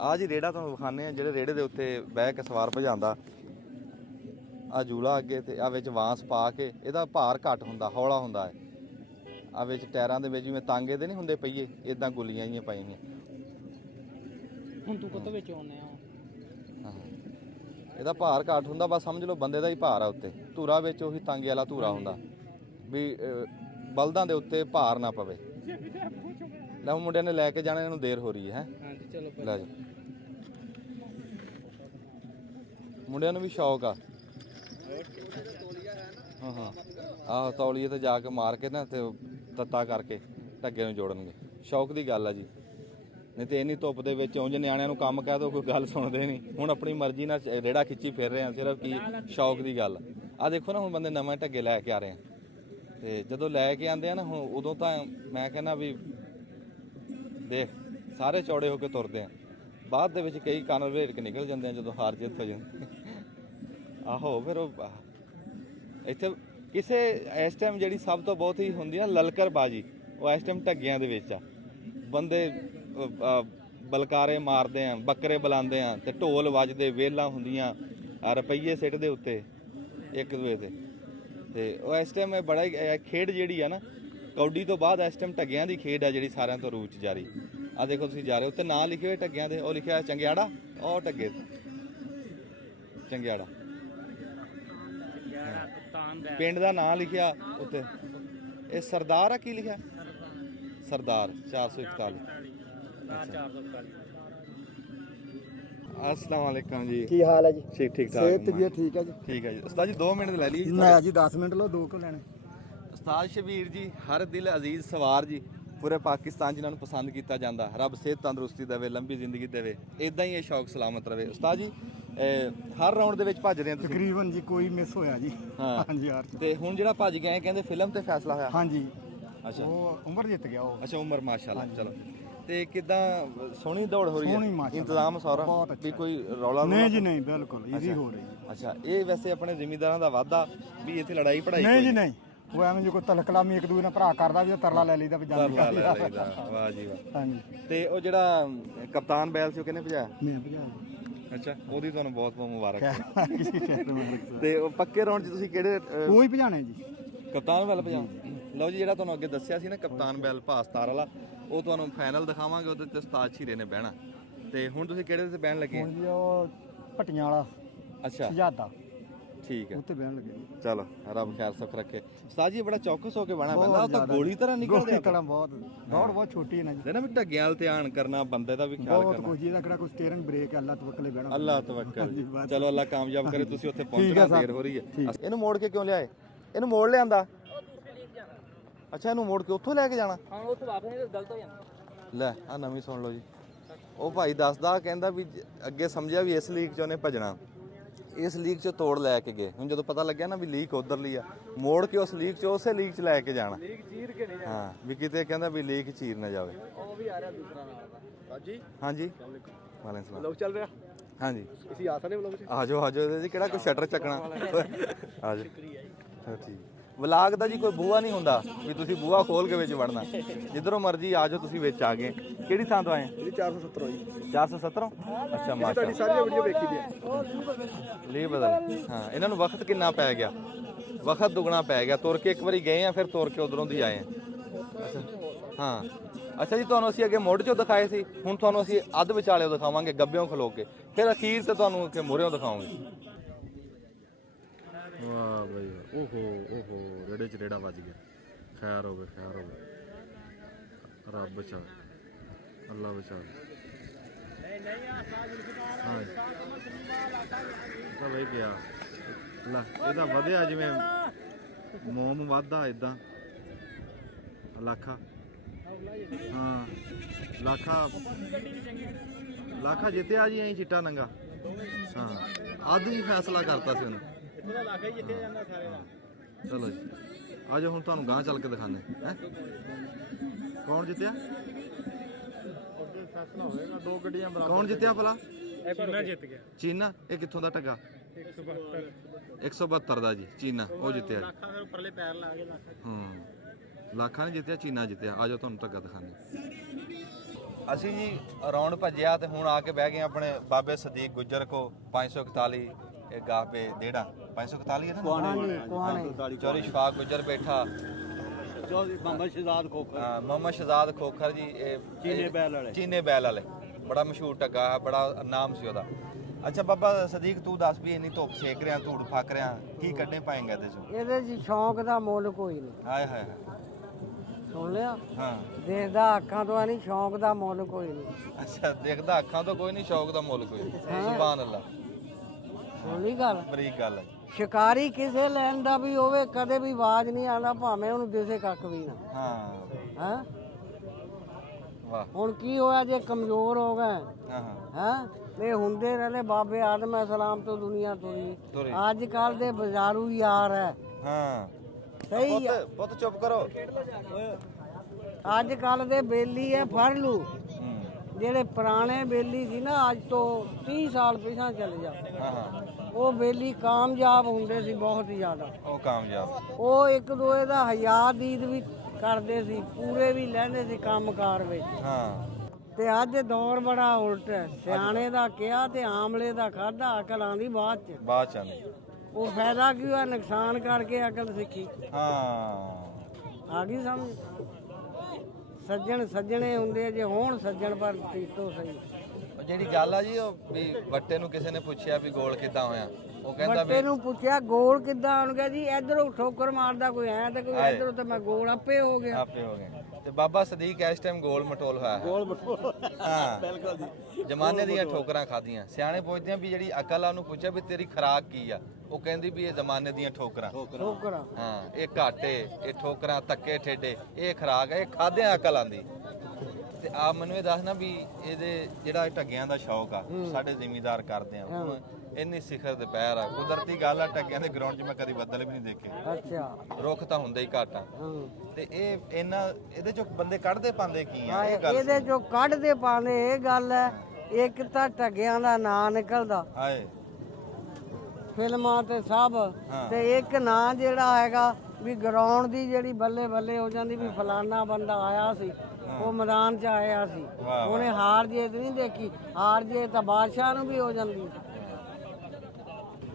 ਆ ਜੀ ਰੇੜਾ ਤੁਹਾਨੂੰ ਵਿਖਾਣੇ ਆ ਜਿਹੜੇ ਰੇੜੇ ਦੇ ਉੱਤੇ ਬਹਿ ਕੇ ਸਵਾਰ ਭਜਾਉਂਦਾ। ਆ ਜੂਲਾ ਅੱਗੇ ਤੇ ਆ ਵਿੱਚ ਵਾਂਸ ਪਾ ਕੇ ਇਹਦਾ ਭਾਰ ਘੱਟ ਹੁੰਦਾ ਹੌਲਾ ਹੁੰਦਾ ਹੈ। ਆ ਵਿੱਚ ਟਾਇਰਾਂ ਦੇ ਵਿੱਚ ਜਿਵੇਂ ਤਾਂਗੇ ਦੇ ਨਹੀਂ ਹੁੰਦੇ ਪਈਏ ਇਦਾਂ ਗੁੱਲੀਆਂ ਜੀਆਂ ਪਾਈਆਂ। ਹੁਣ ਤੂੰ ਕਿੱਥੇ ਵਿੱਚ ਆਉਨੇ ਆ? ਹਾਂ ਇਹਦਾ ਭਾਰ ਘੱਟ ਹੁੰਦਾ ਬਸ ਸਮਝ ਲਓ ਬੰਦੇ ਦਾ ਹੀ ਭਾਰ ਆ ਉੱਤੇ। ਧੂਰਾ ਵਿੱਚ ਉਹੀ ਤਾਂਗੇ ਵਾਲਾ ਧੂਰਾ ਹੁੰਦਾ ਵੀ ਬਲਦਾਂ ਦੇ ਉੱਤੇ ਭਾਰ ਨਾ ਪਵੇ। ਲੈ ਉਹ ਮੁੰਡਿਆਂ ਨੇ ਲੈ ਕੇ ਜਾਣਾ, ਇਹਨੂੰ ਦੇਰ ਹੋ ਰਹੀ ਹੈ। ਹਾਂਜੀ ਚਲੋ ਲੈ ਜਾ ਮੁੰਡਿਆਂ ਨੂੰ ਵੀ ਸ਼ੌਕ ਆ। ਹਾਂ ਹਾਂ ਆਹ ਤੌਲੀਏ ਤੇ ਜਾ ਕੇ ਮਾਰ ਕੇ ਨਾ ਤੇ ਤੱਤਾ ਕਰਕੇ ਢੱਗੇ ਨੂੰ ਜੋੜਨਗੇ। ਸ਼ੌਕ ਦੀ ਗੱਲ ਆ ਜੀ। ਨਹੀਂ ਤੇ ਇੰਨੀ ਧੁੱਪ ਦੇ ਵਿੱਚ ਉਂਝ ਨਿਆਣਿਆਂ ਨੂੰ ਕੰਮ ਕਹਿ ਦੋ ਕੋਈ ਗੱਲ ਸੁਣਦੇ ਨਹੀਂ। ਹੁਣ ਆਪਣੀ ਮਰਜ਼ੀ ਨਾਲ ਰੇੜਾ ਖਿੱਚੀ ਫਿਰ ਰਹੇ ਆ ਸਿਰਫ ਕੀ ਸ਼ੌਕ ਦੀ ਗੱਲ ਆ। ਦੇਖੋ ਨਾ ਹੁਣ ਬੰਦੇ ਨਵੇਂ ਢੱਗੇ ਲੈ ਕੇ ਆ ਰਹੇ ਆ ਤੇ ਜਦੋਂ ਲੈ ਕੇ ਆਉਂਦੇ ਆ ਨਾ ਹੁਣ ਉਦੋਂ ਤਾਂ ਮੈਂ ਕਹਿੰਦਾ ਵੀ ਦੇਖ ਸਾਰੇ ਚੌੜੇ ਹੋ ਕੇ ਤੁਰਦੇ ਆ। ਬਾਅਦ ਦੇ ਵਿੱਚ ਕਈ ਕੰਨ ਵੇੜ ਕੇ ਨਿਕਲ ਜਾਂਦੇ ਆ ਜਦੋਂ ਹਾਰ ਜਿੱਤ ਹੋ ਜਾਂਦੀ। ਆਹੋ ਫਿਰ ਉਹ ਇੱਥੇ ਕਿਸੇ ਇਸ ਟਾਈਮ ਜਿਹੜੀ ਸਭ ਤੋਂ ਬਹੁਤ ਹੀ ਹੁੰਦੀ ਨਾ ਲਲਕਰਬਾਜੀ ਉਹ ਇਸ ਟਾਈਮ ਢੱਗਿਆਂ ਦੇ ਵਿੱਚ ਆ। ਬੰਦੇ ਬਲਕਾਰੇ ਮਾਰਦੇ ਆ, ਬੱਕਰੇ ਬੁਲਾਉਂਦੇ ਆ ਤੇ ਢੋਲ ਵੱਜਦੇ, ਵੇਲਾਂ ਹੁੰਦੀਆਂ, ਰੁਪਈਏ ਸਿੱਟਦੇ ਉੱਤੇ ਇੱਕ ਦੂਏ ਤੇ ਉਹ ਇਸ ਟਾਈਮ ਇਹ ਬੜਾ ਹੀ ਖੇਡ ਜਿਹੜੀ ਆ ਨਾ ਕੌਡੀ ਤੋਂ ਬਾਅਦ ਇਸ ਟਾਈਮ ਢੱਗਿਆਂ ਦੀ ਖੇਡ ਆ ਜਿਹੜੀ ਸਾਰਿਆਂ ਤੋਂ ਰੂਚ ਜਾਰੀ। ਆ ਦੇਖੋ ਤੁਸੀਂ ਜਾ ਰਹੇ ਉੱਤੇ ਨਾਂ ਲਿਖੇ ਹੋਏ ਢੱਗਿਆਂ ਦੇ। ਉਹ ਲਿਖਿਆ ਚੰਗਿਆੜਾ, ਉਹ ਢੱਗੇ ਚੰਗਿਆੜਾ ਪਿੰਡ ਦਾ ਨਾਂ ਲਿਖਿਆ ਉੱਤੇ। ਇਹ ਸਰਦਾਰ ਆ ਕੀ ਲਿਖਿਆ? ਸਰਦਾਰ 441। अस्सलाम वालेकुम जी। ਕੀ ਹਾਲ ਹੈ ਜੀ? ठीक ठीक ਸਿਹਤ ठाक ਵੀ ਠੀਕ ਹੈ ਜੀ। ठीक है जी। उस्ताद जी 2 मिनट ले लीजिए। ਮੈਂ ਜੀ 10 ਮਿੰਟ ਲਓ 2 ਕਿਉਂ ਲੈਣੇ? ਉਸਤਾਦ ਸ਼ਬੀਰ ਜੀ ਹਰ ਦਿਲ ਅਜ਼ੀਜ਼ ਸਵਾਰ ਜੀ ਪੂਰੇ ਪਾਕਿਸਤਾਨ ਜਿਨ੍ਹਾਂ ਨੂੰ ਪਸੰਦ ਕੀਤਾ ਜਾਂਦਾ। ਰੱਬ ਸਿਹਤ ਤੰਦਰੁਸਤੀ ਦੇਵੇ, ਲੰਬੀ ਜ਼ਿੰਦਗੀ ਦੇਵੇ, ਇਦਾਂ ਹੀ ਇਹ ਸ਼ੌਕ ਸਲਾਮਤ ਰਵੇ। ਉਸਤਾਦ ਜੀ ਹਰ ਰਾਉਂਡ ਦੇ ਵਿੱਚ ਭੱਜਦੇ ਆ ਤੁਸੀਂ? ਤਕਰੀਬਨ ਜੀ ਕੋਈ ਮਿਸ ਹੋਇਆ ਜੀ। ਹਾਂ। ਹਾਂਜੀ ਯਾਰ। ਤੇ ਹੁਣ ਜਿਹੜਾ ਭੱਜ ਗਏ ਕਹਿੰਦੇ ਫਿਲਮ ਤੇ ਫੈਸਲਾ ਹੋਇਆ? ਹਾਂਜੀ ਅੱਛਾ ਉਹ ਉਮਰ ਜਿੱਤ ਗਿਆ ਉਹ। ਅੱਛਾ ਉਮਰ ਮਾਸ਼ਾਅੱਲਾ। ਚਲੋ ਤੇ ਕਿਦਾਂ ਸੋਹਣੀ ਦੌੜ ਹੋ ਰਹੀ ਸੋਹਣੀ ਹੈ? ਮਾਸ਼ਾਅੱਲਾ। ਇੰਤਜ਼ਾਮ ਸਾਰਾ ਬਹੁਤ ਅੱਛਾ। ਵੀ ਕੋਈ ਰੌਲਾ ਨਹੀਂ ਜੀ ਨਹੀਂ ਬਿਲਕੁਲ ਈਜ਼ੀ ਅੱਛਾ। ਹੋ ਰਹੀ ਹੈ। ਅੱਛਾ ਇਹ ਵੈਸੇ ਆਪਣੇ ਜ਼ਿਮੀਂਦਾਰਾਂ ਦਾ ਵਾਅਦਾ ਵੀ ਇੱਥੇ ਲੜਾਈ ਪੜਾਈ ਨਹੀਂ ਜੀ ਨਹੀਂ ਉਹ ਐਵੇਂ ਜੋ ਕੋਈ ਤਲਕਲਾਮੀ ਇੱਕ ਦੂਜੇ ਨਾਲ ਭਰਾ ਕਰਦਾ ਵੀ ਉਹ ਤਰਲਾ ਲੈ ਲਈਦਾ ਵੀ ਜਾਂਦੀ ਲੈ ਲਈਦਾ। ਵਾਹ ਜੀ ਵਾਹ। ਹਾਂਜੀ ਤੇ ਉਹ ਜਿਹੜਾ ਕਪਤਾਨ ਬੈਲ ਸੀ ਉਹ ਕਿਹਨੇ ਭਜਾਇਆ? ਮੈਂ ਭਜਾ ਅੱਛਾ ਉਹਦੀ ਤੁਹਾਨੂੰ ਬਹੁਤ ਬਹੁਤ ਮੁਬਾਰਕ ਜੀ ਤੇ ਉਹ ਪੱਕੇ ਰੌਂਡ 'ਚ ਤੁਸੀਂ ਕਿਹੜੇ ਉਹ ਹੀ ਭਜਾਣੇ ਜੀ। ਕਪਤਾਨ ਬੈਲ ਭਜਾਓ? ਲਓ ਜੀ ਜਿਹੜਾ ਤੁਹਾਨੂੰ ਅੱਗੇ ਦੱਸਿਆ ਸੀ ਨਾ ਕਪਤਾਨ ਬੈਲ ਭਾਸਤਾਰ ਵਾਲਾ ਉਹ ਤੁਹਾਨੂੰ ਫਾਈਨਲ ਦਿਖਾਵਾਂਗੇ। ਉਹਦੇ ਤੇ ਉਸਤਾਦ ਸ਼ੀਰੇ ਨੇ ਬਹਿਣਾ। ਤੇ ਹੁਣ ਤੁਸੀਂ ਕਿਹੜੇ ਤੇ ਬਹਿਣ ਲੱਗੇ? ਹੁਣ ਜੀ ਉਹ ਭਟੀਆਂ ਵਾਲਾ ਅੱਛਾ ਸ਼ਹਾਦਾ ਠੀਕ ਹੈ ਉੱਤੇ ਬਹਿਣ ਲੱਗੇ ਜੀ। ਚਲੋ ਰੱਬ ਖੈਰ ਸੁੱਖ ਰੱਖੇ। ਉਸਤਾਦ ਜੀ ਬੜਾ ਚੌਕਸ ਹੋ ਕੇ ਬਹਿਣਾ ਪੈਂਦਾ। ਉਹ ਤਾਂ ਗੋਲੀ ਤਰ੍ਹਾਂ ਨਿਕਲਦੇ ਆ। ਨਿਕਲਣਾ ਬਹੁਤ ਦੌੜ ਬਹੁਤ ਛੋਟੀ ਹੈ ਨਾ ਜੀ। ਤੇ ਨਾ ਵੀ ਢੱਗਿਆਂ ਵੱਲ ਧਿਆਨ ਕਰਨਾ, ਬੰਦੇ ਦਾ ਵੀ ਖਿਆਲ ਬਹੁਤ ਕਰਨਾ। ਕੁਝ ਇਹਦਾ ਕਿਹੜਾ ਕੋਈ ਸਟੀਅਰਿੰਗ ਬ੍ਰੇਕ ਅੱਲਾ ਤਵੱਕਲੇ ਬਹਿਣਾ। ਅੱਲਾਹ ਤਵੱਕਲ ਜੀ। ਬਸ। ਚਲੋ ਅੱਲਾਹ ਕਾਮਯਾਬ ਕਰੇ। ਤੁਸੀਂ ਉੱਥੇ ਠੀਕ ਪਹੁੰਚਣਾ ਹੈ ਸਾਹਿਬ। ਦੇਰ ਹੋ ਰਹੀ ਹੈ। ਇਹਨੂੰ ਮੋੜ ਕੇ ਕਿਉਂ ਲਿਆਏ? ਇਹਨੂੰ ਮੋੜ ਲਿਆਂਦਾ? ਅੱਛਾ ਇਹਨੂੰ ਮੋੜ ਕੇ ਉੱਥੋਂ ਲੈ ਕੇ ਜਾਣਾ? ਹਾਂ ਉਹ ਤੋਂ ਵਾਪਸ ਗਲਤ ਹੋ ਜਾਂਦਾ। ਲੈ ਆ ਨਵੀਂ ਸੁਣ ਲਓ ਜੀ। ਉਹ ਭਾਈ ਦੱਸਦਾ ਕਹਿੰਦਾ ਵੀ ਅੱਗੇ ਸਮਝਿਆ ਵੀ ਇਸ ਲੀਕ 'ਚ ਉਹਨੇ ਭਜਣਾ, ਇਸ ਲੀਕ 'ਚ ਤੋੜ ਲੈ ਕੇ ਗਏ। ਹੁਣ ਜਦੋਂ ਪਤਾ ਲੱਗਿਆ ਨਾ ਵੀ ਲੀਕ ਉਧਰਲੀ ਆ, ਮੋੜ ਕੇ ਉਸ ਲੀਕ 'ਚ ਉਸੇ ਲੀਕ 'ਚ ਲੈ ਕੇ ਜਾਣਾ। ਲੀਕ ਚੀਰ ਕੇ ਨਹੀਂ ਹਾਂ ਵੀ ਕਿਤੇ ਕਹਿੰਦਾ ਵੀ ਲੀਕ ਚੀਰ ਨਾ ਜਾਵੇ। ਉਹ ਵੀ ਆ ਰਿਹਾ ਦੂਸਰਾ ਨਾਲ ਦਾ। ਹਾਂਜੀ ਹਾਂਜੀ ਵਾਲੇਕੁਮ ਸਲਾਮ। ਲੋਕ ਚੱਲ ਰਿਹਾ। ਹਾਂਜੀ ਅਸੀਂ ਆ ਸਕਦੇ ਵਲੋਗ 'ਚ? ਆਜੋ ਆਜੋ ਜੀ। ਕਿਹੜਾ ਕੋਈ ਸ਼ਟਰ ਚੱਕਣਾ? ਆਜੋ ਸ਼ੁਕਰੀਆ ਜੀ। ਠੀਕ ਵਲਾਗ ਦਾ ਜੀ ਕੋਈ ਬੂਹਾ ਨਹੀਂ ਹੁੰਦਾ ਵੀ ਤੁਸੀਂ ਬੂਹਾ ਖੋਲ ਕੇ ਵਿੱਚ ਵੜਨਾ, ਜਿੱਧਰੋਂ ਮਰਜ਼ੀ ਆ ਜਾਓ ਤੁਸੀਂ ਵਿੱਚ ਆ ਗਏ। ਕਿਹੜੀ ਥਾਂ ਤੋਂ ਆਏ? ਇਹ 470 ਜੀ 417। ਅੱਛਾ ਮਾਸ਼ਾ ਤੁਹਾਡੀ ਸਾਰੀ ਵੀਡੀਓ ਵੇਖੀ ਦੀ ਹੈ। ਲੀ ਬਦਲ। ਹਾਂ ਇਹਨਾਂ ਨੂੰ ਵਕਤ ਕਿੰਨਾ ਪੈ ਗਿਆ, ਵਕਤ ਦੁੱਗਣਾ ਪੈ ਗਿਆ। ਤੁਰ ਕੇ ਇੱਕ ਵਾਰੀ ਗਏ ਆ, ਫਿਰ ਤੁਰ ਕੇ ਉਧਰੋਂ ਦੀ ਆਏ ਆ। ਅੱਛਾ ਹਾਂ ਅੱਛਾ ਜੀ, ਤੁਹਾਨੂੰ ਅਸੀਂ ਅੱਗੇ ਮੁੱਢ ਚੋਂ ਦਿਖਾਏ ਸੀ, ਹੁਣ ਤੁਹਾਨੂੰ ਅਸੀਂ ਅੱਧ ਵਿਚਾਲਿਓ ਦਿਖਾਵਾਂਗੇ ਗੱਬਿਓਂ ਖਲੋ ਕੇ, ਫਿਰ ਅਖੀਰ ਤੇ ਤੁਹਾਨੂੰ ਕਿ ਮੂਹਰਿਓਂ ਦਿਖਾਵਾਂਗੇ। ਵਾਹ ਬਈ ਓਹੋ ਓਹੋ, ਰੇੜੇ 'ਚ ਰੇੜਾ ਵੱਜ ਗਿਆ। ਖੈਰ ਹੋਵੇ, ਖੈਰ ਹੋਵੇ, ਰੱਬ ਬਚਾ, ਅੱਲਾ ਬਚਾ। ਹਾਂ ਤਾਂ ਬਈ ਗਿਆ ਲੈ, ਇਹਦਾ ਵਧਿਆ ਜਿਵੇਂ ਮੋਮ ਵੱਧਦਾ ਇਦਾਂ। ਲਾਖਾ ਹਾਂ ਲਾਖਾ ਜਿੱਤਿਆ ਜੀ, ਐਂ ਚਿੱਟਾ ਨੰਗਾ। ਹਾਂ ਅੱਧ ਹੀ ਫੈਸਲਾ ਕਰਤਾ ਸੀ ਉਹਨੇ। ਚਲੋ ਜੀ ਆ ਜਾਓ, ਹੁਣ ਤੁਹਾਨੂੰ ਗਾਂਹ ਚੱਲ ਕੇ ਦਿਖਾਉਂਦੇ ਹੈ ਕੌਣ ਜਿੱਤਿਆ। ਦੋ ਗੱਡੀਆਂ ਕੌਣ ਜਿੱਤਿਆ ਭਲਾ? ਚੀਨਾ ਜਿੱਤ ਗਿਆ। ਚੀਨਾ? ਇਹ ਕਿੱਥੋਂ ਦਾ ਟੱਗਾ? 172 ਦਾ ਜੀ, ਚੀਨਾ ਉਹ ਜਿੱਤਿਆ। ਲੱਖਾਂ ਫਿਰ ਉੱਪਰਲੇ ਪੈਰ ਲਾ ਕੇ ਲੱਖਾਂ। ਹਾਂ ਲਾਖਾ ਨੇ ਜਿੱਤਿਆ, ਚੀਨਾ ਜਿੱਤਿਆ। ਆ ਜਾਓ ਤੁਹਾਨੂੰ ਟੱਗਾ ਦਿਖਾਉਂਦੇ। ਅਸੀਂ ਜੀ ਰੌਂਡ ਭੱਜਿਆ ਤੇ ਹੁਣ ਆ ਕੇ ਬਹਿ ਗਏ ਆਪਣੇ ਬਾਬੇ ਸਦੀਕ ਗੁੱਜਰ ਕੋ 541 ਇਹ ਗਾਹ ਪੇ ਦੇੜਾ 541 है ना, चौरी शफाक गुजर बैठा, मोहम्मद शहजाद खोखर। मोहम्मद शहजाद खोखर जी, चीने बैल वाले बड़ा मशहूर टग्गा है, बड़ा नाम सी ਉਹਦਾ। ਅੱਛਾ ਬਾਬਾ ਸਦੀਕ ਤੂੰ ਦੱਸ ਵੀ ਇੰਨੀ ਧੁੱਪ ਸੇਕ ਰਿਆ, ਧੂੜ ਫੱਕ ਰਿਆ, ਕੀ ਕੱਢੇ ਪਾਏਗਾ ਇਹਦੇ ਚੋਂ? ਇਹਦੇ 'ਚ ਸ਼ੌਂਕ ਦਾ ਮੁੱਲ ਕੋਈ ਨਹੀਂ। ਹਾਏ ਹਾਏ ਸੁਣ ਲਿਆ? ਹਾਂ ਦੇਖਦਾ ਅੱਖਾਂ ਤੋਂ ਨਹੀਂ, ਸ਼ੌਂਕ ਦਾ ਮੁੱਲ ਕੋਈ ਨਹੀਂ। ਅੱਛਾ ਦੇਖਦਾ ਅੱਖਾਂ ਤੋਂ ਕੋਈ ਨਹੀਂ, ਸ਼ੌਕ ਦਾ ਮੁੱਲ ਕੋਈ ਨਹੀਂ। ਸੁਭਾਨ ਅੱਲਾ, ਸੁਣ ਲਈ ਗੱਲ? ਬਰੀਕ ਗੱਲ ਹੈ। ਸ਼ਿਕਾਰੀ ਕਿਸੇ ਲੈਣ ਦਾ ਵੀ ਹੋਵੇ, ਕਦੇ ਵੀ ਆਵਾਜ਼ ਨਹੀਂ ਆਉਂਦਾ, ਭਾਵੇਂ ਉਹਨੂੰ ਦਿਸੇ ਕੱਖ ਵੀ ਨਾ। ਹਾਂ ਹੈਂ ਵਾਹ। ਹੁਣ ਕੀ ਹੋਇਆ ਜੇ ਕਮਜ਼ੋਰ ਹੋ ਗਏ? ਹਾਂ ਹੈਂ ਇਹ ਹੁੰਦੇ ਰਹਿੰਦੇ ਬਾਬੇ ਆਦਮ ਅਸਲਾਮ ਤੋਂ ਦੁਨੀਆ ਤੁਰੀ। ਅੱਜ ਕੱਲ ਦੇ ਬਾਜ਼ਾਰੂ ਯਾਰ ਹੈ। ਹਾਂ ਸਹੀ ਆ। ਪੁੱਤ ਚੁੱਪ ਕਰੋ। ਅੱਜ ਕੱਲ ਦੇ ਬੇਲੀ ਹੈ ਫੜ ਲੂ। ਜਿਹੜੇ ਪੁਰਾਣੇ ਬੇਲੀ ਸੀ ਨਾ, ਅੱਜ ਤੋਂ 30 ਸਾਲ ਪਿਛਾਂ ਚਲੇ ਜਾ, ਹਾਂ ਉਹ ਬੇਲੀ ਕਾਮਯਾਬ ਹੁੰਦੇ ਸੀ ਬਹੁਤ ਜ਼ਿਆਦਾ। ਉਹ ਕਾਮਯਾਬ, ਉਹ ਇੱਕ ਦੂਏ ਦਾ ਹਯਾ ਦੀਦ ਵੀ ਕਰਦੇ ਸੀ, ਪੂਰੇ ਵੀ ਲੈਂਦੇ ਸੀ ਕੰਮਕਾਰ ਵਿੱਚ। ਹਾਂ ਤੇ ਅੱਜ ਦੌਰ ਬੜਾ ਉਲਟ ਹੈ। ਸਿਆਣੇ ਦਾ ਕਿਹਾ ਤੇ ਆਮਲੇ ਦਾ ਖਾਦਾ, ਅਕਲ ਆਂਦੀ ਬਾਅਦ ਚ ਆਉਂਦੀ। ਉਹ ਫਾਇਦਾ ਕੀ ਹੋਇਆ? ਨੁਕਸਾਨ ਕਰਕੇ ਅਕਲ ਸਿੱਖੀ। ਹਾਂ ਆ ਗਈ ਸਮਝ? ਸੱਜਣ ਸੱਜਣੇ ਹੁੰਦੇ ਜੇ ਹੋਣ ਸੱਜਣ, ਪਰ ਪੀਤੋ ਸਹੀ। ਜਿਹੜੀ ਗੱਲ ਆ ਜੀ, ਉਹ ਵੀ ਵੱਟੇ ਨੂੰ ਕਿਸੇ ਨੇ ਪੁੱਛਿਆ ਵੀ ਗੋਲ ਕਿੱਦਾਂ ਹੋਇਆ, ਉਹ ਕਹਿੰਦਾ ਵੱਟੇ ਨੂੰ ਪੁੱਛਿਆ ਗੋਲ ਕਿੱਦਾਂ ਹੋਣ ਗਿਆ ਜੀ? ਇਧਰੋਂ ਠੋਕਰ ਮਾਰਦਾ ਕੋਈ ਐ ਤੇ ਕੋਈ ਇਧਰੋਂ, ਤੇ ਮੈਂ ਗੋਲ ਆਪੇ ਹੋ ਗਿਆ। ਆਪੇ ਹੋ ਗਏ। ਤੇ ਬਾਬਾ ਸਦੀਕ ਇਸ ਟਾਈਮ ਗੋਲ ਮਟੋਲ ਹੋਇਆ ਹੈ। ਗੋਲ ਮਟੋਲ, ਹਾਂ ਬਿਲਕੁਲ ਜੀ। ਜ਼ਮਾਨੇ ਦੀਆਂ ਠੋਕਰਾਂ ਖਾਧੀਆਂ। ਸਿਆਣੇ ਪੁੱਛਦੇ ਆ ਵੀ ਜਿਹੜੀ ਅਕਲ ਆ, ਉਹਨੂੰ ਪੁੱਛਿਆ ਵੀ ਤੇਰੀ ਖੁਰਾਕ ਕੀ ਆ, ਉਹ ਕਹਿੰਦੀ ਵੀ ਇਹ ਜ਼ਮਾਨੇ ਦੀਆਂ ਠੋਕਰਾਂ। ਠੋਕਰਾਂ ਹਾਂ, ਇਹ ਘਾਟੇ, ਇਹ ਠੋਕਰਾਂ, ਧੱਕੇ ਠੇਡੇ, ਇਹ ਖੁਰਾਕ ਹੈ, ਇਹ ਖਾਦਿਆਂ ਅਕਲ ਆਂਦੀ। ਤੇ ਆ ਮੈਨੂੰ ਇਹ ਦੱਸਣਾ ਵੀ ਇਹਦੇ ਜਿਹੜਾ ਢੱਗਿਆਂ ਦਾ ਸ਼ੌਕ ਆ ਸਾਡੇ ਜ਼ਿਮੀਂਦਾਰ ਕਰਦੇ ਆ, ਇੰਨੀ ਸਿਖਰ ਦੇ ਪੈਰ ਆ। ਕੁਦਰਤੀ ਗੱਲ ਆ, ਢੱਗਿਆਂ ਦੇ ਗਰਾਊਂਡ 'ਚ ਮੈਂ ਕਦੀ ਬੱਦਲ ਵੀ ਨਹੀਂ ਦੇਖੇ। ਅੱਛਾ ਰੁੱਖ ਤਾਂ ਹੁੰਦੇ ਹੀ ਘੱਟ ਆ। ਤੇ ਇਹ ਇਹਦੇ ਚੋਂ ਬੰਦੇ ਕੱਢਦੇ ਪਾਉਂਦੇ ਕੀ ਆ? ਇਹ ਗੱਲ ਇਹਦੇ ਚੋਂ ਕੱਢਦੇ ਪਾਉਂਦੇ ਇਹ ਗੱਲ ਹੈ। ਇੱਕ ਤਾਂ ਢੱਗਿਆਂ ਦਾ ਨਾਂ ਨਿਕਲਦਾ ਹਾਏ ਫਿਲਮਾਂ ਤੇ ਸਭ, ਤੇ ਇੱਕ ਨਾਂ ਜਿਹੜਾ ਹੈਗਾ ਵੀ ਗਰਾਊਂਡ ਦੀ ਜਿਹੜੀ ਬੱਲੇ ਬੱਲੇ ਹੋ ਜਾਂਦੀ ਵੀ ਫਲਾਨਾ ਬੰਦਾ ਆਇਆ ਸੀ, ਉਹ ਮੈਦਾਨ 'ਚ ਆਇਆ ਸੀ, ਉਹਨੇ ਹਾਰ ਜੇਤ ਨਹੀਂ ਦੇਖੀ। ਹਾਰ ਜੇਤ ਤਾਂ ਬਾਦਸ਼ਾਹ ਨੂੰ ਵੀ ਹੋ ਜਾਂਦੀ।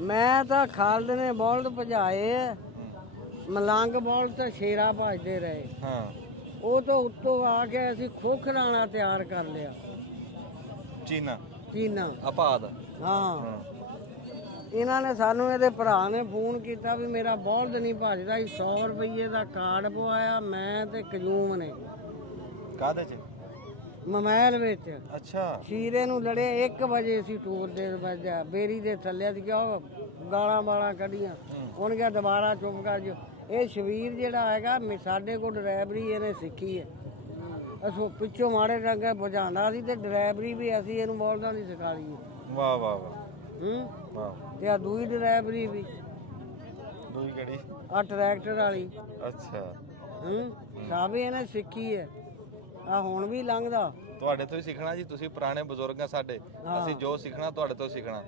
ਮੈਂ ਤਾਂ ਖਾਲਦ ਨੇ ਬੋਲਦ ਭਜਾਏ, ਮਲੰਗ ਬੋਲਦ ਤਾਂ ਸ਼ੇਰਾ ਭਜਦੇ ਰਹੇ। ਹਾਂ ਉਹ ਤੋਂ ਉੱਤੋਂ ਆ ਕੇ ਅਸੀਂ ਖੋਖਰਾਣਾ ਤਿਆਰ ਕਰ ਲਿਆ। ਚੀਨਾ ਆਪਾਦ। ਹਾਂ ਇਹਨਾਂ ਨੇ ਸਾਨੂੰ, ਇਹਦੇ ਭਰਾ ਨੇ ਫੋਨ ਕੀਤਾ ਵੀ ਮੇਰਾ ਬੋਲਦ ਨਹੀਂ ਭਜਦਾ। 100 ਰੁਪਏ ਦਾ ਕਾਰਡ ਪਵਾਇਆ ਮੈਂ ਤੇ ਕਜੂਮ ਨੇ। ਕਾਹਦੇ 'ਚ? ਮਮੈਲ ਵਿੱਚ। ਅੱਛਾ ਸ਼ੀਰੇ ਨੂੰ ਲੜੇ 1 ਵਜੇ ਸੀ ਟੂਰ ਦੇ ਵੱਜਿਆ, ਬੇਰੀ ਦੇ ਥੱਲੇ ਦੀ ਕਿਹਾ ਗਾਲਾਂ ਵਾਲਾਂ ਕੱਢੀਆਂ। ਉਹਨੇ ਕਿਹਾ ਦੁਬਾਰਾ ਚੁੱਪ ਕਰ ਜੋ। ਇਹ ਸ਼ਬੀਰ ਜਿਹੜਾ ਹੈਗਾ ਸਾਡੇ ਕੋਲ ਡਰਾਈਵਰੀ ਇਹਨੇ ਸਿੱਖੀ ਹੈ। ਅਸੀਂ ਪਿੱਛੋਂ ਮਾੜੇ ਰੰਗੇ ਬੁਝਾਉਂਦਾ ਸੀ ਤੇ ਡਰਾਈਵਰੀ ਵੀ ਅਸੀਂ ਇਹਨੂੰ ਬੋਲਦਾ ਨਹੀਂ ਸਿਖਾਈ। ਵਾਹ ਵਾਹ ਵਾਹ ਵਾਹ। ਤੇ ਆ ਦੂਈ ਡਰਾਈਵਰੀ ਵੀ। ਦੂਈ ਕਿਹੜੀ? ਆ ਟਰੈਕਟਰ ਵਾਲੀ। ਅੱਛਾ ਸਭ ਇਹਨੇ ਸਿੱਖੀ ਹੈ। ਆ ਹੁਣ ਵੀ ਲੰਘਦਾ। ਤੁਹਾਡੇ ਤੋਂ ਹੀ ਸਿੱਖਣਾ ਜੀ, ਤੁਸੀਂ ਪੁਰਾਣੇ ਬਜ਼ੁਰਗ ਆ ਸਾਡੇ, ਅਸੀਂ ਜੋ ਸਿੱਖਣਾ ਤੁਹਾਡੇ ਤੋਂ ਸਿੱਖਣਾ।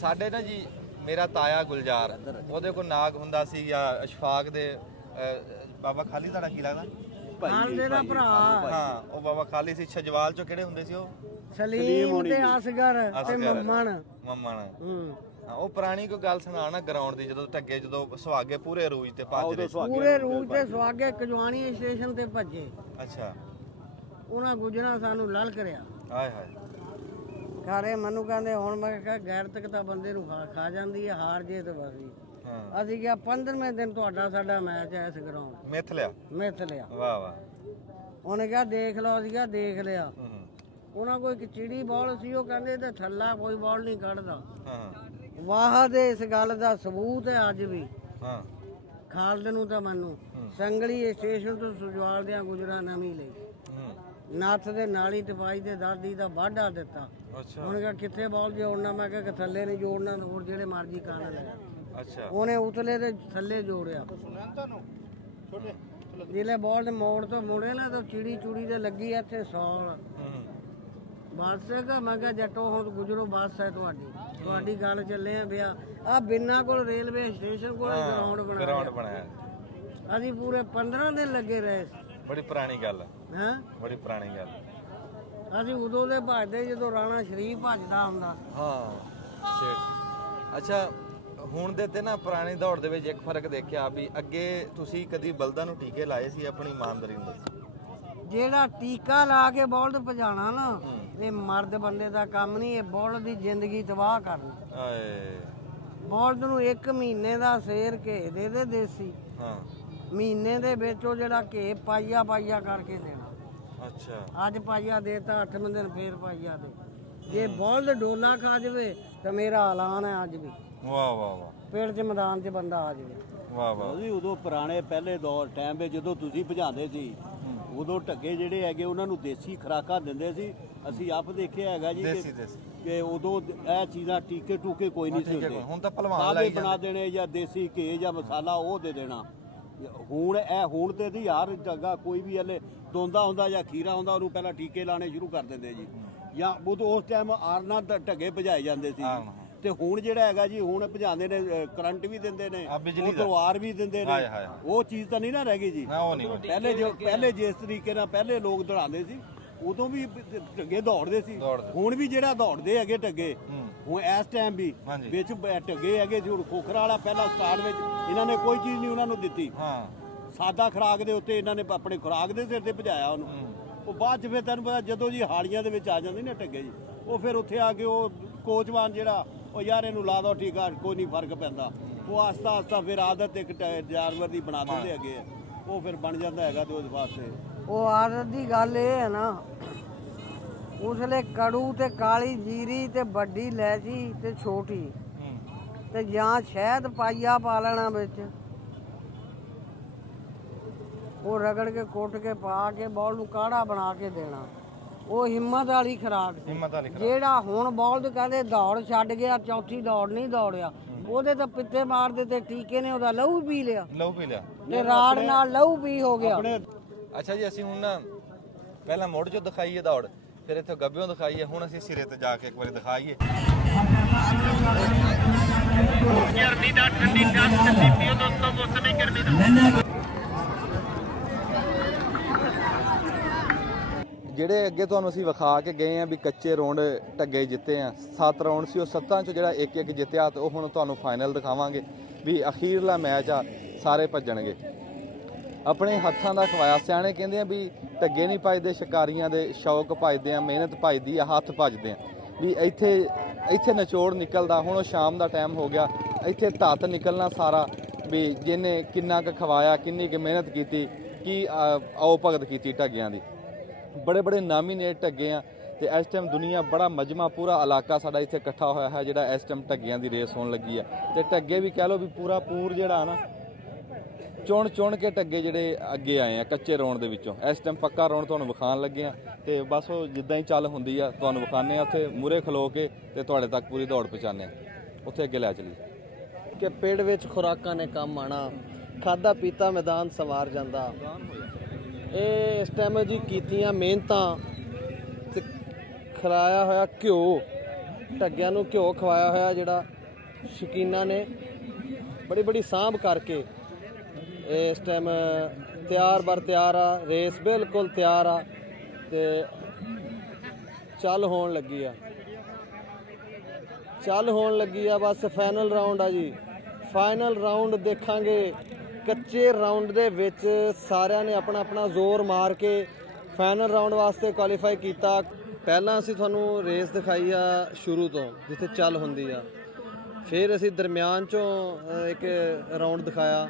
ਸਾਡੇ ਨਾ ਜੀ, ਮੇਰਾ ਤਾਇਆ ਗੁਲਜ਼ਾਰ, ਉਹਦੇ ਕੋਲ ਨਾਗ ਹੁੰਦਾ ਸੀ, ਜਾਂ ਅਸ਼ਫਾਕ ਦੇ ਬਾਬਾ ਖਾਲੀ ਤੁਹਾਡਾ ਕੀ ਲੱਗਦਾ? ਹਾਲ ਦੇ ਦਾ ਭਰਾ ਹਾਂ, ਉਹ ਬਾਬਾ ਖਾਲੀ ਸੀ। ਛਜਵਾਲ ਚੋਂ ਕਿਹੜੇ ਹੁੰਦੇ ਸੀ ਉਹ? ਸਲੀਮ ਤੇ ਅਸਗਰ ਤੇ ਮੰਮਣ। ਮੰਮਣ। ਹੂੰ, ਹਾਂ, ਉਹ ਪੁਰਾਣੀ ਕੋਈ ਗੱਲ ਸੁਣਾ ਨਾ ਗਰਾਊਂਡ ਦੀ, ਜਦੋਂ ਢੱਗੇ ਜਦੋਂ ਸੁਹਾਗੇ ਪੂਰੇ ਰੂਜ ਤੇ ਭੱਜਦੇ। ਪੂਰੇ ਰੂਟ ਤੇ ਸਵਾਗੇ ਕਜਵਾਨੀ ਸਟੇਸ਼ਨ ਤੇ ਭੱਜੇ। ਅੱਛਾ। ਉਹਨਾਂ ਗੁਜਰਾਂ ਸਾਨੂੰ ਲਲ ਕਰਿਆ। ਹਾਏ ਹਾਏ। ਖਾਰੇ ਮੈਨੂੰ ਕਹਿੰਦੇ ਹੁਣ ਮੈਂ ਕਿਹਾ ਗੈਰਤਕ ਤਾਂ ਬੰਦੇ ਨੂੰ ਖਾ ਜਾਂਦੀ ਹੈ, ਹਾਰ ਜੇ ਤੇ ਬਸ ਜੀ। ਹਾਂ, ਅਸੀਂ ਕਿਹਾ 15ਵੇਂ ਦਿਨ ਤੁਹਾਡਾ ਸਾਡਾ ਮੈਚ ਹੈ ਇਸ ਗਰਾਊਂਡ ਮਿੱਥ ਲਿਆ। ਮਿੱਥ ਲਿਆ। ਵਾਹ ਵਾਹ। ਉਹਨੇ ਕਿਹਾ ਦੇਖ ਲਓ, ਅਸੀਂ ਕਿਹਾ ਦੇਖ ਲਿਆ। ਹੂੰ। ਉਹਨਾਂ ਕੋਈ ਇੱਕ ਚਿੜੀ ਬਾਲ ਸੀ, ਉਹ ਕਹਿੰਦੇ ਤੇ ਥੱਲਾ ਕੋਈ ਬਾਲ ਨਹੀਂ ਕੱਢਦਾ। ਹਾਂ ਵਾਹ ਦੇ ਇਸ ਗੱਲ ਦਾ ਸਬੂਤ ਹੈ ਅੱਜ ਵੀ। ਹਾਂ। ਖਾਲਦ ਨੂੰ ਤਾਂ ਮੈਨੂੰ ਸੰਗਲੀ ਸਟੇਸ਼ਨ ਤੋਂ ਸੁਜਵਾਲ ਦੀਆਂ ਗੁਜਰਾਂ ਨਵੀਂ ਲਈ, ਨੱਥ ਦੇ ਨਾਲੀ ਟਪਾਈ ਤੇ ਦਾਦੀ ਦਾ ਵਾਢਾ ਦਿੱਤਾ। ਅੱਛਾ ਉਹਨੇ ਕਿਹਾ ਕਿੱਥੇ ਬਾਲ ਜੋੜਨਾ? ਮੈਂ ਕਿਹਾ ਕਿ ਥੱਲੇ ਨਹੀਂ ਜੋੜਨਾ, ਹੋਰ ਜਿਹੜੇ ਮਰਜ਼ੀ ਕੰਨ ਲੈ। ਅੱਛਾ। ਉਹਨੇ ਉਤਲੇ ਤੇ ਥੱਲੇ ਜੋੜਿਆ। ਜਿਲੇ ਬਾਲ ਦੇ ਮੋੜ ਤੋਂ ਮੁੜੇ ਨਾ ਤਾਂ ਚਿੜੀ ਚੂੜੀ ਤੇ ਲੱਗੀ ਇੱਥੇ ਸੌਲ। ਬੱਸ ਹੈਗਾ? ਮੈਂ ਕਿਹਾ ਜੱਟੋ ਹੁਣ ਗੁਜਰੋ, ਬੱਸ ਹੈ ਤੁਹਾਡੀ ਗੱਲ ਚੱਲੇ ਆ ਵਿਆਹ। ਆ ਬਿੰਨਾ ਕੋਲ ਰੇਲਵੇ ਸਟੇਸ਼ਨ ਕੋਲ ਗਰਾਊਂਡ ਬਣਾਇਆ। ਅਸੀਂ ਪੂਰੇ 15 ਦਿਨ ਲੱਗੇ ਰਹੇ। ਬੜੀ ਪੁਰਾਣੀ ਗੱਲ ਹੈ। ਹੈਂ? ਬੜੀ ਪੁਰਾਣੀ ਗੱਲ। ਅਸੀਂ ਉਦੋਂ ਦੇ ਭੱਜਦੇ ਜਦੋਂ ਰਾਣਾ ਸ਼ਰੀਫ ਭੱਜਦਾ ਹੁੰਦਾ। ਹਾਂ ਸੇਠ। ਅੱਛਾ, ਹੁਣ ਦੇ ਤੇ ਨਾ ਪੁਰਾਣੀ ਦੌੜ ਦੇ ਵਿੱਚ ਇੱਕ ਫਰਕ ਦੇਖਿਆ ਵੀ ਅੱਗੇ ਤੁਸੀਂ ਕਦੀ ਬਲਦਾਂ ਨੂੰ ਟੀਕੇ ਲਾਏ ਸੀ? ਆਪਣੀ ਇਮਾਨਦਾਰੀ ਨੂੰ ਦੱਸੋ। ਜਿਹੜਾ ਟੀਕਾ ਲਾ ਕੇ ਬੋਲਦ ਭਜਾਣਾ ਨਾ, ਇਹ ਮਰਦ ਬੰਦੇ ਦਾ ਕੰਮ ਨਹੀਂ, ਇਹ ਬੋਲਦ ਦੀ ਜ਼ਿੰਦਗੀ ਤਬਾਹ ਕਰਨੀ। ਆਏ। ਬੋਲਦ ਨੂੰ 1 ਮਹੀਨੇ ਦਾ ਸੇਰ ਘੇ ਦੇ ਦੇ ਦੇਸੀ। ਹਾਂ। ਮਹੀਨੇ ਦੇ ਵਿੱਚ ਉਹ ਜਿਹੜਾ ਘੇ ਪਾਈਆ ਕਰਕੇ ਦੇਣਾ। ਅੱਛਾ। ਅੱਜ ਪਾਈਆ ਦੇਤਾ, 8ਵੇਂ ਦਿਨ ਫੇਰ ਪਾਈਆ ਦੇ। ਜੇ ਬੋਲਦ ਡੋਲਾ ਖਾ ਜਾਵੇ ਤਾਂ ਮੇਰਾ ਐਲਾਨ ਹੈ ਅੱਜ ਵੀ, ਵਾਹ ਵਾਹ ਵਾਹ। ਪੇੜ 'ਚ ਮੈਦਾਨ 'ਚ ਬੰਦਾ ਆ ਜਾਵੇ। ਵਾਹ ਵਾਹ। ਜੀ ਉਦੋਂ ਪੁਰਾਣੇ ਪਹਿਲੇ ਦੌਰ ਟਾਈਮ ਵਿੱਚ ਜਦੋਂ ਤੁਸੀਂ ਭਜਾਉਂਦੇ ਸੀ, ਉਦੋਂ ਢੱਗੇ ਜਿਹੜੇ ਹੈਗੇ ਉਹਨਾਂ ਨੂੰ ਦੇਸੀ ਖੁਰਾਕਾਂ ਦਿੰਦੇ ਸੀ। ਅਸੀਂ ਆਪ ਦੇਖਿਆ ਹੈਗਾ ਜੀ ਦੇਸੀ ਦੇਸੀ। ਕਿ ਉਦੋਂ ਇਹ ਚੀਜ਼ਾਂ ਟੀਕੇ ਟੂਕੇ ਕੋਈ ਨਹੀਂ ਸੀ ਹੁੰਦੇ। ਹੁਣ ਤਾਂ ਭਲਵਾਨ ਕਾਲੇ ਲਾਈ ਬਣਾ ਦੇਣੇ ਜਾਂ ਦੇਸੀ ਘੇ ਜਾਂ ਮਸਾਲਾ ਉਹ ਦੇ ਦੇਣਾ। ਹੁਣ ਤੇ ਦੀ ਯਾਰ ਜਗ੍ਹਾ ਕੋਈ ਵੀ ਹਲੇ ਦੋਂਦਾ ਹੁੰਦਾ ਜਾਂ ਖੀਰਾ ਹੁੰਦਾ, ਉਹਨੂੰ ਪਹਿਲਾਂ ਟੀਕੇ ਲਾਣੇ ਸ਼ੁਰੂ ਕਰ ਦਿੰਦੇ ਜੀ। ਜਾਂ ਉਦੋਂ ਉਸ ਟਾਈਮ ਆਰਨਾ ਢੱਗੇ ਭਜਾਏ ਜਾਂਦੇ ਸੀ। ਤੇ ਹੁਣ ਜਿਹੜਾ ਹੈਗਾ ਜੀ, ਹੁਣ ਭਜਾਉਂਦੇ ਨੇ, ਕਰੰਟ ਵੀ ਦਿੰਦੇ ਨੇ, ਉਹ ਤਲਵਾਰ ਵੀ ਦਿੰਦੇ ਨੇ। ਉਹ ਚੀਜ਼ ਤਾਂ ਨਹੀਂ ਨਾ ਰਹਿ ਗਈ ਜੀ। ਪਹਿਲੇ ਜਿਸ ਤਰੀਕੇ ਨਾਲ ਪਹਿਲੇ ਲੋਕ ਦੌੜਾਉਂਦੇ ਸੀ, ਉਦੋਂ ਵੀ ਢੱਗੇ ਦੌੜਦੇ ਸੀ। ਹੁਣ ਵੀ ਜਿਹੜਾ ਦੌੜਦੇ ਹੈਗੇ ਢੱਗੇ, ਹੁਣ ਇਸ ਟਾਈਮ ਵੀ ਵਿੱਚ ਢੱਗੇ ਹੈਗੇ ਸੀ। ਹੁਣ ਖੋਖਰਾ ਵਾਲਾ ਪਹਿਲਾਂ ਸਟਾਰਟ ਵਿੱਚ ਇਹਨਾਂ ਨੇ ਕੋਈ ਚੀਜ਼ ਨਹੀਂ ਉਹਨਾਂ ਨੂੰ ਦਿੱਤੀ। ਸਾਦਾ ਖੁਰਾਕ ਦੇ ਉੱਤੇ ਇਹਨਾਂ ਨੇ ਆਪਣੇ ਖੁਰਾਕ ਦੇ ਸਿਰ ਤੇ ਭਜਾਇਆ ਉਹਨੂੰ। ਉਹ ਬਾਅਦ ਚ ਫਿਰ ਤੈਨੂੰ ਪਤਾ ਜਦੋਂ ਜੀ ਹਾੜੀਆਂ ਦੇ ਵਿੱਚ ਆ ਜਾਂਦੇ ਨੇ ਢੱਗੇ ਜੀ, ਉਹ ਫਿਰ ਉੱਥੇ ਆ ਕੇ ਉਹ ਕੋਚਵਾਨ ਜਿਹੜਾ, ਉਹ ਯਾਰ ਇਹਨੂੰ ਲਾ ਦੋ ਟੀਕਾ, ਕੋਈ ਨਹੀਂ ਫਰਕ ਪੈਂਦਾ। ਉਹ ਆਸਤਾ ਫਿਰ ਆਦਤ ਇੱਕ ਜਾਨਵਰ ਦੀ ਬਣਾ ਦਿੰਦੇ ਹੈਗੇ ਆ, ਉਹ ਫਿਰ ਬਣ ਜਾਂਦਾ ਹੈਗਾ ਤੇ ਉਸ ਵਾਸਤੇ। ਉਹ ਆਦਤ ਦੀ ਗੱਲ ਇਹ ਹੈ ਨਾ, ਉਸਲੇ ਕੜੂ ਤੇ ਕਾਲੀ ਜੀਰੀ ਤੇ ਵੱਡੀ ਇਲਾਇਚੀ ਤੇ ਛੋਟੀ ਤੇ ਜਾਂ ਸ਼ਹਿਦ ਪਾਈਆ ਪਾ ਲੈਣਾ ਵਿੱਚ, ਉਹ ਰਗੜ ਕੇ ਕੁੱਟ ਕੇ ਪਾ ਕੇ ਬੌਲ ਨੂੰ ਕਾੜਾ ਬਣਾ ਕੇ ਦੇਣਾ। ਉਹ ਹਿੰਮਤ ਵਾਲੀ ਖੁਰਾਕ ਸੀ। ਜਿਹੜਾ ਹੁਣ ਬੌਲਦ ਕਹਿੰਦੇ ਦੌੜ ਛੱਡ ਗਿਆ, ਚੌਥੀ ਦੌੜ ਨਹੀਂ ਦੌੜਿਆ, ਉਹਦੇ ਤਾਂ ਪਿੱਤੇ ਮਾਰਦੇ ਤੇ ਟੀਕੇ ਨੇ ਉਹਦਾ ਲਹੂ ਪੀ ਲਿਆ ਤੇ ਰਾੜ ਨਾਲ ਲਹੂ ਪੀ ਹੋ ਗਿਆ। ਅੱਛਾ ਜੀ, ਅਸੀਂ ਹੁਣ ਨਾ ਪਹਿਲਾਂ ਮੋੜ ਚੋਂ ਦਿਖਾਈਏ ਦੌੜ, ਫਿਰ ਇੱਥੇ ਗੱਬਿਓਂ ਦਿਖਾਈਏ, ਹੁਣ ਅਸੀਂ ਸਿਰੇ ਤੇ ਜਾ ਕੇ ਇੱਕ ਵਾਰੀ ਦਿਖਾਈਏ। ਗਰਮੀ ਦਾ ਠੰਡੀ ਚਾਹ ਤੇ ਪੀਓ ਦੋਸਤੋ, ਮੌਸਮ ਹੀ ਗਰਮੀ ਦਾ। ਜਿਹੜੇ ਅੱਗੇ ਤੁਹਾਨੂੰ ਅਸੀਂ ਵਿਖਾ ਕੇ ਗਏ ਆ ਵੀ ਕੱਚੇ ਰੌਂਡ ਢੱਗੇ ਜਿੱਤੇ ਆ, 7 ਰਾਉਂਡ ਸੀ, ਉਹ 7 ਚੋਂ ਜਿਹੜਾ ਇੱਕ ਜਿੱਤਿਆ, ਤੇ ਉਹ ਹੁਣ ਤੁਹਾਨੂੰ ਫਾਈਨਲ ਦਿਖਾਵਾਂਗੇ ਵੀ ਅਖੀਰਲਾ ਮੈਚ ਆ, ਸਾਰੇ ਭੱਜਣਗੇ। ਆਪਣੇ ਹੱਥਾਂ ਦਾ ਖਵਾਇਆ। ਸਿਆਣੇ ਕਹਿੰਦੇ ਆ ਵੀ ਢੱਗੇ ਨਹੀਂ ਭੱਜਦੇ, ਸ਼ਿਕਾਰੀਆਂ ਦੇ ਸ਼ੌਕ ਭੱਜਦੇ ਆ, ਮਿਹਨਤ ਭੱਜਦੀ ਆ, ਹੱਥ ਭੱਜਦੇ ਆ। ਵੀ ਇੱਥੇ ਨਿਚੋੜ ਨਿਕਲਦਾ। ਹੁਣ ਉਹ ਸ਼ਾਮ ਦਾ ਟਾਈਮ ਹੋ ਗਿਆ, ਇੱਥੇ ਧੱਤ ਨਿਕਲਣਾ ਸਾਰਾ ਵੀ ਜਿਹਨੇ ਕਿੰਨਾ ਕੁ ਖਵਾਇਆ, ਕਿੰਨੀ ਕੁ ਮਿਹਨਤ ਕੀਤੀ, ਕੀ ਆਓ ਭਗਤ ਕੀਤੀ ਢੱਗਿਆਂ ਦੀ। ਬੜੇ ਨਾਮੀਨੇਟ ਢੱਗੇ ਆ ਤੇ ਇਸ ਟਾਈਮ ਦੁਨੀਆ ਬੜਾ ਮਜਮਾ, ਪੂਰਾ ਇਲਾਕਾ ਸਾਡਾ ਇੱਥੇ ਇਕੱਠਾ ਹੋਇਆ ਹੈ ਜਿਹੜਾ ਇਸ ਟਾਈਮ ਢੱਗਿਆਂ ਦੀ ਰੇਸ ਹੋਣ ਲੱਗੀ ਆ। ਤੇ ਢੱਗੇ ਵੀ ਕਹਿ ਲਓ ਵੀ ਪੂਰ ਜਿਹੜਾ ਨਾ ਚੁਣ ਕੇ ਢੱਗੇ ਜਿਹੜੇ ਅੱਗੇ ਆਏ ਆ ਕੱਚੇ ਰੌਂਡ ਦੇ ਵਿੱਚੋਂ। ਇਸ ਟਾਈਮ ਪੱਕਾ ਰੌਂਡ ਤੁਹਾਨੂੰ ਵਿਖਾਉਣ ਲੱਗੇ ਆ ਤੇ ਬਸ ਉਹ ਜਿੱਦਾਂ ਹੀ ਚੱਲ ਹੁੰਦੀ ਆ ਤੁਹਾਨੂੰ ਵਿਖਾਉਂਦੇ ਆ, ਉੱਥੇ ਮੂਹਰੇ ਖਲੋ ਕੇ ਤੇ ਤੁਹਾਡੇ ਤੱਕ ਪੂਰੀ ਦੌੜ ਪਹੁੰਚਾਉਂਦੇ ਆ। ਉੱਥੇ ਅੱਗੇ ਲੈ ਚਲੀਏ। ਕਿ ਪੇੜ ਵਿੱਚ ਖੁਰਾਕਾਂ ਨੇ ਕੰਮ ਆਣਾ, ਖਾਦਾ ਪੀਤਾ ਮੈਦਾਨ ਸਵਾਰ ਜਾਂਦਾ। ਇਹ ਇਸ ਟਾਈਮ ਜੀ ਕੀਤੀਆਂ ਮਿਹਨਤਾਂ ਤੇ ਖਰਾਇਆ ਹੋਇਆ ਘਿਓ, ਢੱਗਿਆਂ ਨੂੰ ਘਿਓ ਖਵਾਇਆ ਹੋਇਆ ਜਿਹੜਾ ਸ਼ੌਕੀਨਾਂ ਨੇ ਬੜੀ ਸਾਂਭ ਕਰਕੇ ਇਹ ਇਸ ਟਾਈਮ ਤਿਆਰ ਬਰ ਤਿਆਰ ਆ, ਰੇਸ ਬਿਲਕੁਲ ਤਿਆਰ ਆ ਤੇ ਚੱਲ ਹੋਣ ਲੱਗੀ ਆ, ਚੱਲ ਹੋਣ ਲੱਗੀ ਆ। ਬਸ ਫਾਈਨਲ ਰਾਊਂਡ ਆ ਜੀ, ਫਾਈਨਲ ਰਾਊਂਡ ਦੇਖਾਂਗੇ। ਕੱਚੇ ਰਾਊਂਡ ਦੇ ਵਿੱਚ ਸਾਰਿਆਂ ਨੇ ਆਪਣਾ ਆਪਣਾ ਜ਼ੋਰ ਮਾਰ ਕੇ ਫਾਈਨਲ ਰਾਊਂਡ ਵਾਸਤੇ ਕੁਆਲੀਫਾਈ ਕੀਤਾ। ਪਹਿਲਾਂ ਅਸੀਂ ਤੁਹਾਨੂੰ ਰੇਸ ਦਿਖਾਈ ਆ ਸ਼ੁਰੂ ਤੋਂ ਜਿੱਥੇ ਚੱਲ ਹੁੰਦੀ ਆ, ਫਿਰ ਅਸੀਂ ਦਰਮਿਆਨ ਚੋਂ ਇੱਕ ਰਾਊਂਡ ਦਿਖਾਇਆ,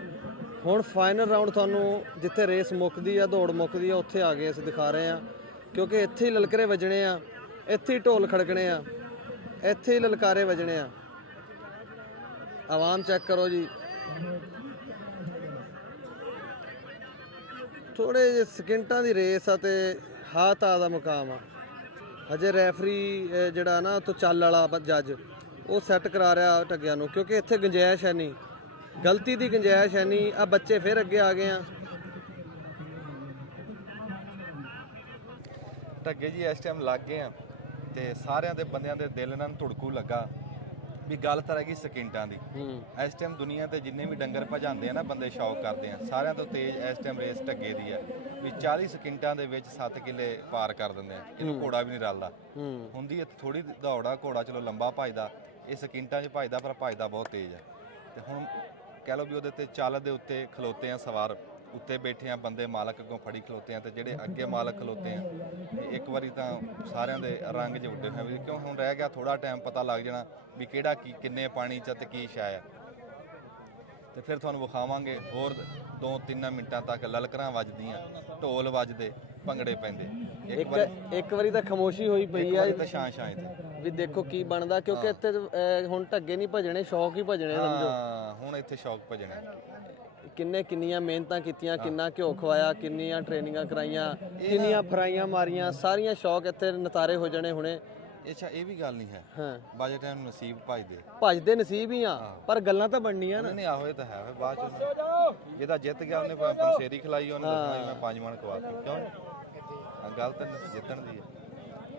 ਹੁਣ ਫਾਈਨਲ ਰਾਊਂਡ ਤੁਹਾਨੂੰ ਜਿੱਥੇ ਰੇਸ ਮੁੱਕਦੀ ਆ, ਦੌੜ ਮੁੱਕਦੀ ਆ, ਉੱਥੇ ਆ ਗਏ ਅਸੀਂ ਦਿਖਾ ਰਹੇ ਆ। ਕਿਉਂਕਿ ਇੱਥੇ ਹੀ ਲਲਕਰੇ ਵੱਜਣੇ ਆ, ਇੱਥੇ ਹੀ ਢੋਲ ਖੜਕਣੇ ਆ, ਇੱਥੇ ਹੀ ਲਲਕਾਰੇ ਵੱਜਣੇ ਆ। ਆਵਾਮ ਚੈੱਕ ਕਰੋ ਜੀ, ਥੋੜੇ ਜਿਹੇ ਸਕਿੰਟਾਂ ਦੀ ਰੇਸ ਆ ਤੇ ਹਾਤਾ ਦਾ ਮੁਕਾਮ ਆ। ਹਜੇ ਰੈਫਰੀ ਜਿਹੜਾ ਨਾ ਉੱਥੋਂ ਚੱਲ ਵਾਲਾ ਜੱਜ ਉਹ ਸੈੱਟ ਕਰਾ ਰਿਹਾ ਢੱਗਿਆਂ ਨੂੰ, ਕਿਉਂਕਿ ਇੱਥੇ ਗੁੰਜਾਇਸ਼ ਹੈ ਨਹੀਂ, ਗਲਤੀ ਦੀ ਗੁੰਜਾਇਸ਼ ਹੈ ਨਹੀਂ। ਆ ਬੱਚੇ ਫਿਰ ਅੱਗੇ ਆ ਗਏ ਆ। ਢੱਗੇ ਜੀ ਇਸ ਟਾਈਮ ਲੱਗ ਗਏ ਆ ਤੇ ਸਾਰਿਆਂ ਦੇ ਬੰਦਿਆਂ ਦੇ ਦਿਲ ਨਾਲ ਧੁੜਕੂ ਲੱਗਾ ਵੀ ਗੱਲ ਤਾਂ ਰਹਿ ਗਈ ਸਕਿੰਟਾਂ ਦੀ। ਇਸ ਟਾਈਮ ਦੁਨੀਆ ਤੇ ਜਿੰਨੇ ਵੀ ਡੰਗਰ ਭਜਾਉਂਦੇ ਆ ਨਾ ਬੰਦੇ, ਸ਼ੌਕ ਕਰਦੇ ਆ, ਸਾਰਿਆਂ ਤੋਂ ਤੇਜ਼ ਇਸ ਟਾਈਮ ਰੇਸ ਢੱਗੇ ਦੀ ਆ ਵੀ 40 ਸਕਿੰਟਾਂ ਦੇ ਵਿੱਚ 7 ਕਿੱਲੇ ਪਾਰ ਕਰ ਦਿੰਦੇ ਆ। ਇਹਨੂੰ ਘੋੜਾ ਵੀ ਨਹੀਂ ਰਲਦਾ ਹੁੰਦੀ, ਇੱਥੇ ਥੋੜੀ ਦੌੜਾ, ਘੋੜਾ ਚਲੋ ਲੰਬਾ ਭਜਦਾ, ਇਹ ਸਕਿੰਟਾਂ 'ਚ ਭਜਦਾ ਪਰ ਭਜਦਾ ਬਹੁਤ ਤੇਜ਼ ਆ। ਤੇ ਹੁਣ ਕਹਿ ਲਓ ਵੀ ਉਹਦੇ ਤੇ ਚੱਲ ਦੇ ਉੱਤੇ ਖਲੋਤੇ ਆ ਸਵਾਰ, ਉੱਤੇ ਬੈਠੇ ਆ ਬੰਦੇ, ਮਾਲਕ ਅੱਗੋਂ ਫੜੀ ਖਲੋਤੇ ਆ ਤੇ ਜਿਹੜੇ ਅੱਗੇ ਮਾਲਕ ਖਲੋਤੇ ਆ, ਇੱਕ ਵਾਰੀ ਤਾਂ ਸਾਰਿਆਂ ਦੇ ਰੰਗ 'ਚ ਉੱਡੇ ਹੋਏ ਵੀ ਕਿਉਂ ਹੁਣ ਰਹਿ ਗਿਆ ਥੋੜਾ ਟਾਈਮ, ਪਤਾ ਲੱਗ ਜਾਣਾ ਵੀ ਕਿਹੜਾ ਕੀ ਕਿੰਨੇ ਪਾਣੀ 'ਚ ਤੇ ਕੀ ਸ਼ਾਇ ਆ। ਤੇ ਫਿਰ ਤੁਹਾਨੂੰ ਵਿਖਾਵਾਂਗੇ ਹੋਰ 2-3 ਮਿੰਟਾਂ ਤੱਕ ਲਲਕਰਾਂ ਵੱਜਦੀਆਂ, ਢੋਲ ਵੱਜਦੇ, ਭੰਗੜੇ ਪੈਂਦੇ। ਇੱਕ ਵਾਰੀ ਤਾਂ ਖਾਮੋਸ਼ੀ ਹੋਈ ਪਈ ਆ ਤੇ ਛਾਂ ਛਾਂ ਇੱਥੇ ਵੀ ਦੇਖੋ ਕੀ ਬਣਦਾ, ਕਿਉਂਕਿ ਇੱਥੇ ਹੁਣ ਢੱਗੇ ਨਹੀਂ ਭਜਣੇ, ਸ਼ੌਕ ਹੀ ਭਜਣੇ ਸਮਝੋ। ਹਾਂ ਹੁਣ ਇੱਥੇ ਸ਼ੌਕ ਭਜਣਾ। ਕਿੰਨੀਆਂ ਮਿਹਨਤਾਂ ਕੀਤੀਆਂ, ਕਿੰਨਾ ਘਿਓ ਖਵਾਇਆ, ਕਿੰਨੀਆਂ ਟ੍ਰੇਨਿੰਗਾਂ ਕਰਾਈਆਂ, ਕਿੰਨੀਆਂ ਫਰਾਈਆਂ ਮਾਰੀਆਂ, ਸਾਰੀਆਂ ਸ਼ੌਕ ਇੱਥੇ ਨਤਾਰੇ ਹੋ ਜਾਣੇ ਹੁਣੇ। ਅੱਛਾ ਇਹ ਵੀ ਗੱਲ ਨਹੀਂ ਹੈ, ਹਾਂ ਬਾਜੇ ਟਾਈਮ ਨਸੀਬ ਭਜਦੇ ਨਸੀਬ ਹੀ ਆ, ਪਰ ਗੱਲਾਂ ਤਾਂ ਬਣਨੀਆਂ ਨਾ। ਨਹੀਂ ਆਹੋ ਇਹ ਤਾਂ ਹੈ ਫਿਰ ਬਾਅਦ ਚ ਜਿਹਦਾ ਜਿੱਤ ਗਿਆ ਉਹਨੇ ਪੰਸੇਰੀ ਖਿਲਾਈ, ਉਹਨੇ ਦੱਸਣਾ ਵੀ ਮੈਂ 5 ਮਣ ਖਵਾਤੀ। ਕਿਉਂ ਗੱਲ ਤਾਂ ਜਿੱਤਣ ਦੀ ਹੈ,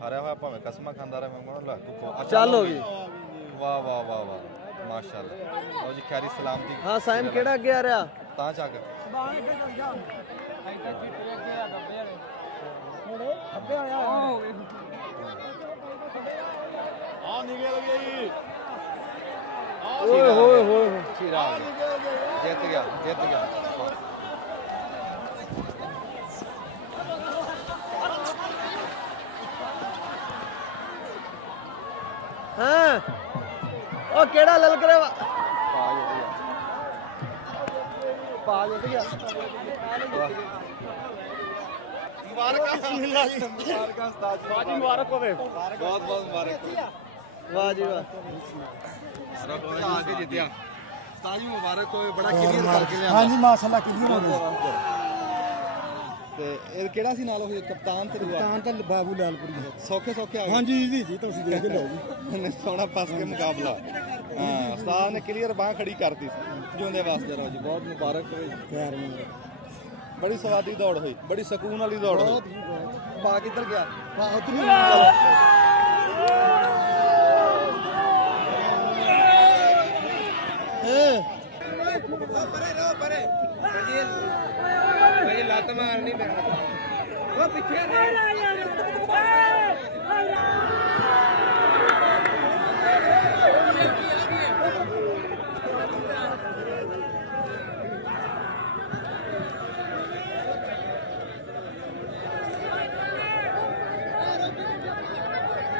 ਹਾਰਿਆ ਹੋਇਆ ਭਾਵੇਂ ਕਸਮਾਂ ਖਾਂਦਾ ਰਹੇ, ਮੈਂ ਲੈ ਤੂੰ ਚੱਲ ਹੋ ਗਈ। ਵਾਹ ਵਾਹ ਵਾਹ ਵਾਹ ਮਾਸ਼ਾਅੱਲਾ। ਲਓ ਜੀ ਖੈਰੀ ਸਲਾਮਤੀ। ਹਾਂ ਸਾਇਮ ਕਿਹੜਾ ਅੱਗੇ ਆ ਰਿਹਾ? ਤਾਂ ਚੱਕ ਓਏ ਹੋਏ ਹੋਏ ਚੀਰਾ ਜਿੱਤ ਗਿਆ, ਜਿੱਤ ਗਿਆ। ਹਾਂ ਉਹ ਕਿਹੜਾ ਲਲਕਰੇ ਪਾ ਜਿੱਤ ਗਿਆ। ਮੁਬਾਰਕਾਂ ਬਿਸਮਿਲ੍ਲਾ ਜੀ, ਮੁਬਾਰਕਾਂ ਉਸਤਾਦ ਜੀ, ਬਾਜੀ ਮੁਬਾਰਕ ਹੋਵੇ, ਬਹੁਤ ਬਹੁਤ ਮੁਬਾਰਕ। ਵਾਹ ਜੀ ਵਾਹ, ਰੱਬ ਨੇ ਆ ਕੇ ਜਿੱਤਿਆ। ਉਸਤਾਦ ਜੀ ਮੁਬਾਰਕ ਹੋਵੇ, ਬੜਾ ਕਲੀਅਰ ਕਰਕੇ ਲਿਆਂਦਾ। ਹਾਂਜੀ ਮਾਸ਼ਾਅੱਲਾ ਕਲੀਅਰ ਹੋ ਗਿਆ। ਤੇ ਇਹ ਕਿਹੜਾ ਸੀ ਨਾਲ ਉਹ ਕਪਤਾਨ ਤੇ ਤਾਂ ਤਾਂ ਬਾਬੂ ਲਾਲਪੁਰੀ ਹੈ। ਸੌਖੇ ਸੌਖੇ ਆ ਗਏ। ਹਾਂਜੀ ਜੀ ਤੁਸੀਂ ਦੇਖ ਕੇ ਲਓ ਜੀ। ਉਹਨੇ ਸੋਹਣਾ ਪਾਸ ਕੇ ਮੁਕਾਬਲਾ। ਹਾਂ ਉਸਤਾਦ ਨੇ ਕਲੀਅਰ ਬਾਹ ਖੜੀ ਕਰਤੀ ਸੀ। ਜਿਉਂਦੇ ਵਾਸਤੇ ਰਹੋ ਜੀ, ਬਹੁਤ ਮੁਬਾਰਕ ਹੋਵੇ। ਪਿਆਰ ਨਾਲ ਬੜੀ ਸਵਾਦੀ ਦੌੜ ਹੋਈ, ਬੜੀ ਸਕੂਨ ਵਾਲੀ ਦੌੜ ਹੋਈ। ਪਾ ਕਿੱਧਰ ਗਿਆ? ਹਾਂ ਉਧਰ ਹੀ ਲੱਤ ਮਾਰਨੀ ਉਹ ਪਿੱਛੇ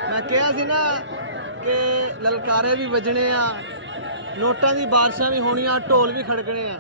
ਮੈਂ ਕਿਹਾ ਸੀ ਨਾ ਕਿ ਲਲਕਾਰੇ ਵੀ ਵੱਜਣੇ ਆ, ਨੋਟਾਂ ਦੀ ਬਾਰਿਸ਼ਾਂ ਵੀ ਹੋਣੀਆਂ, ਢੋਲ ਵੀ ਖੜਕਣੇ ਆ।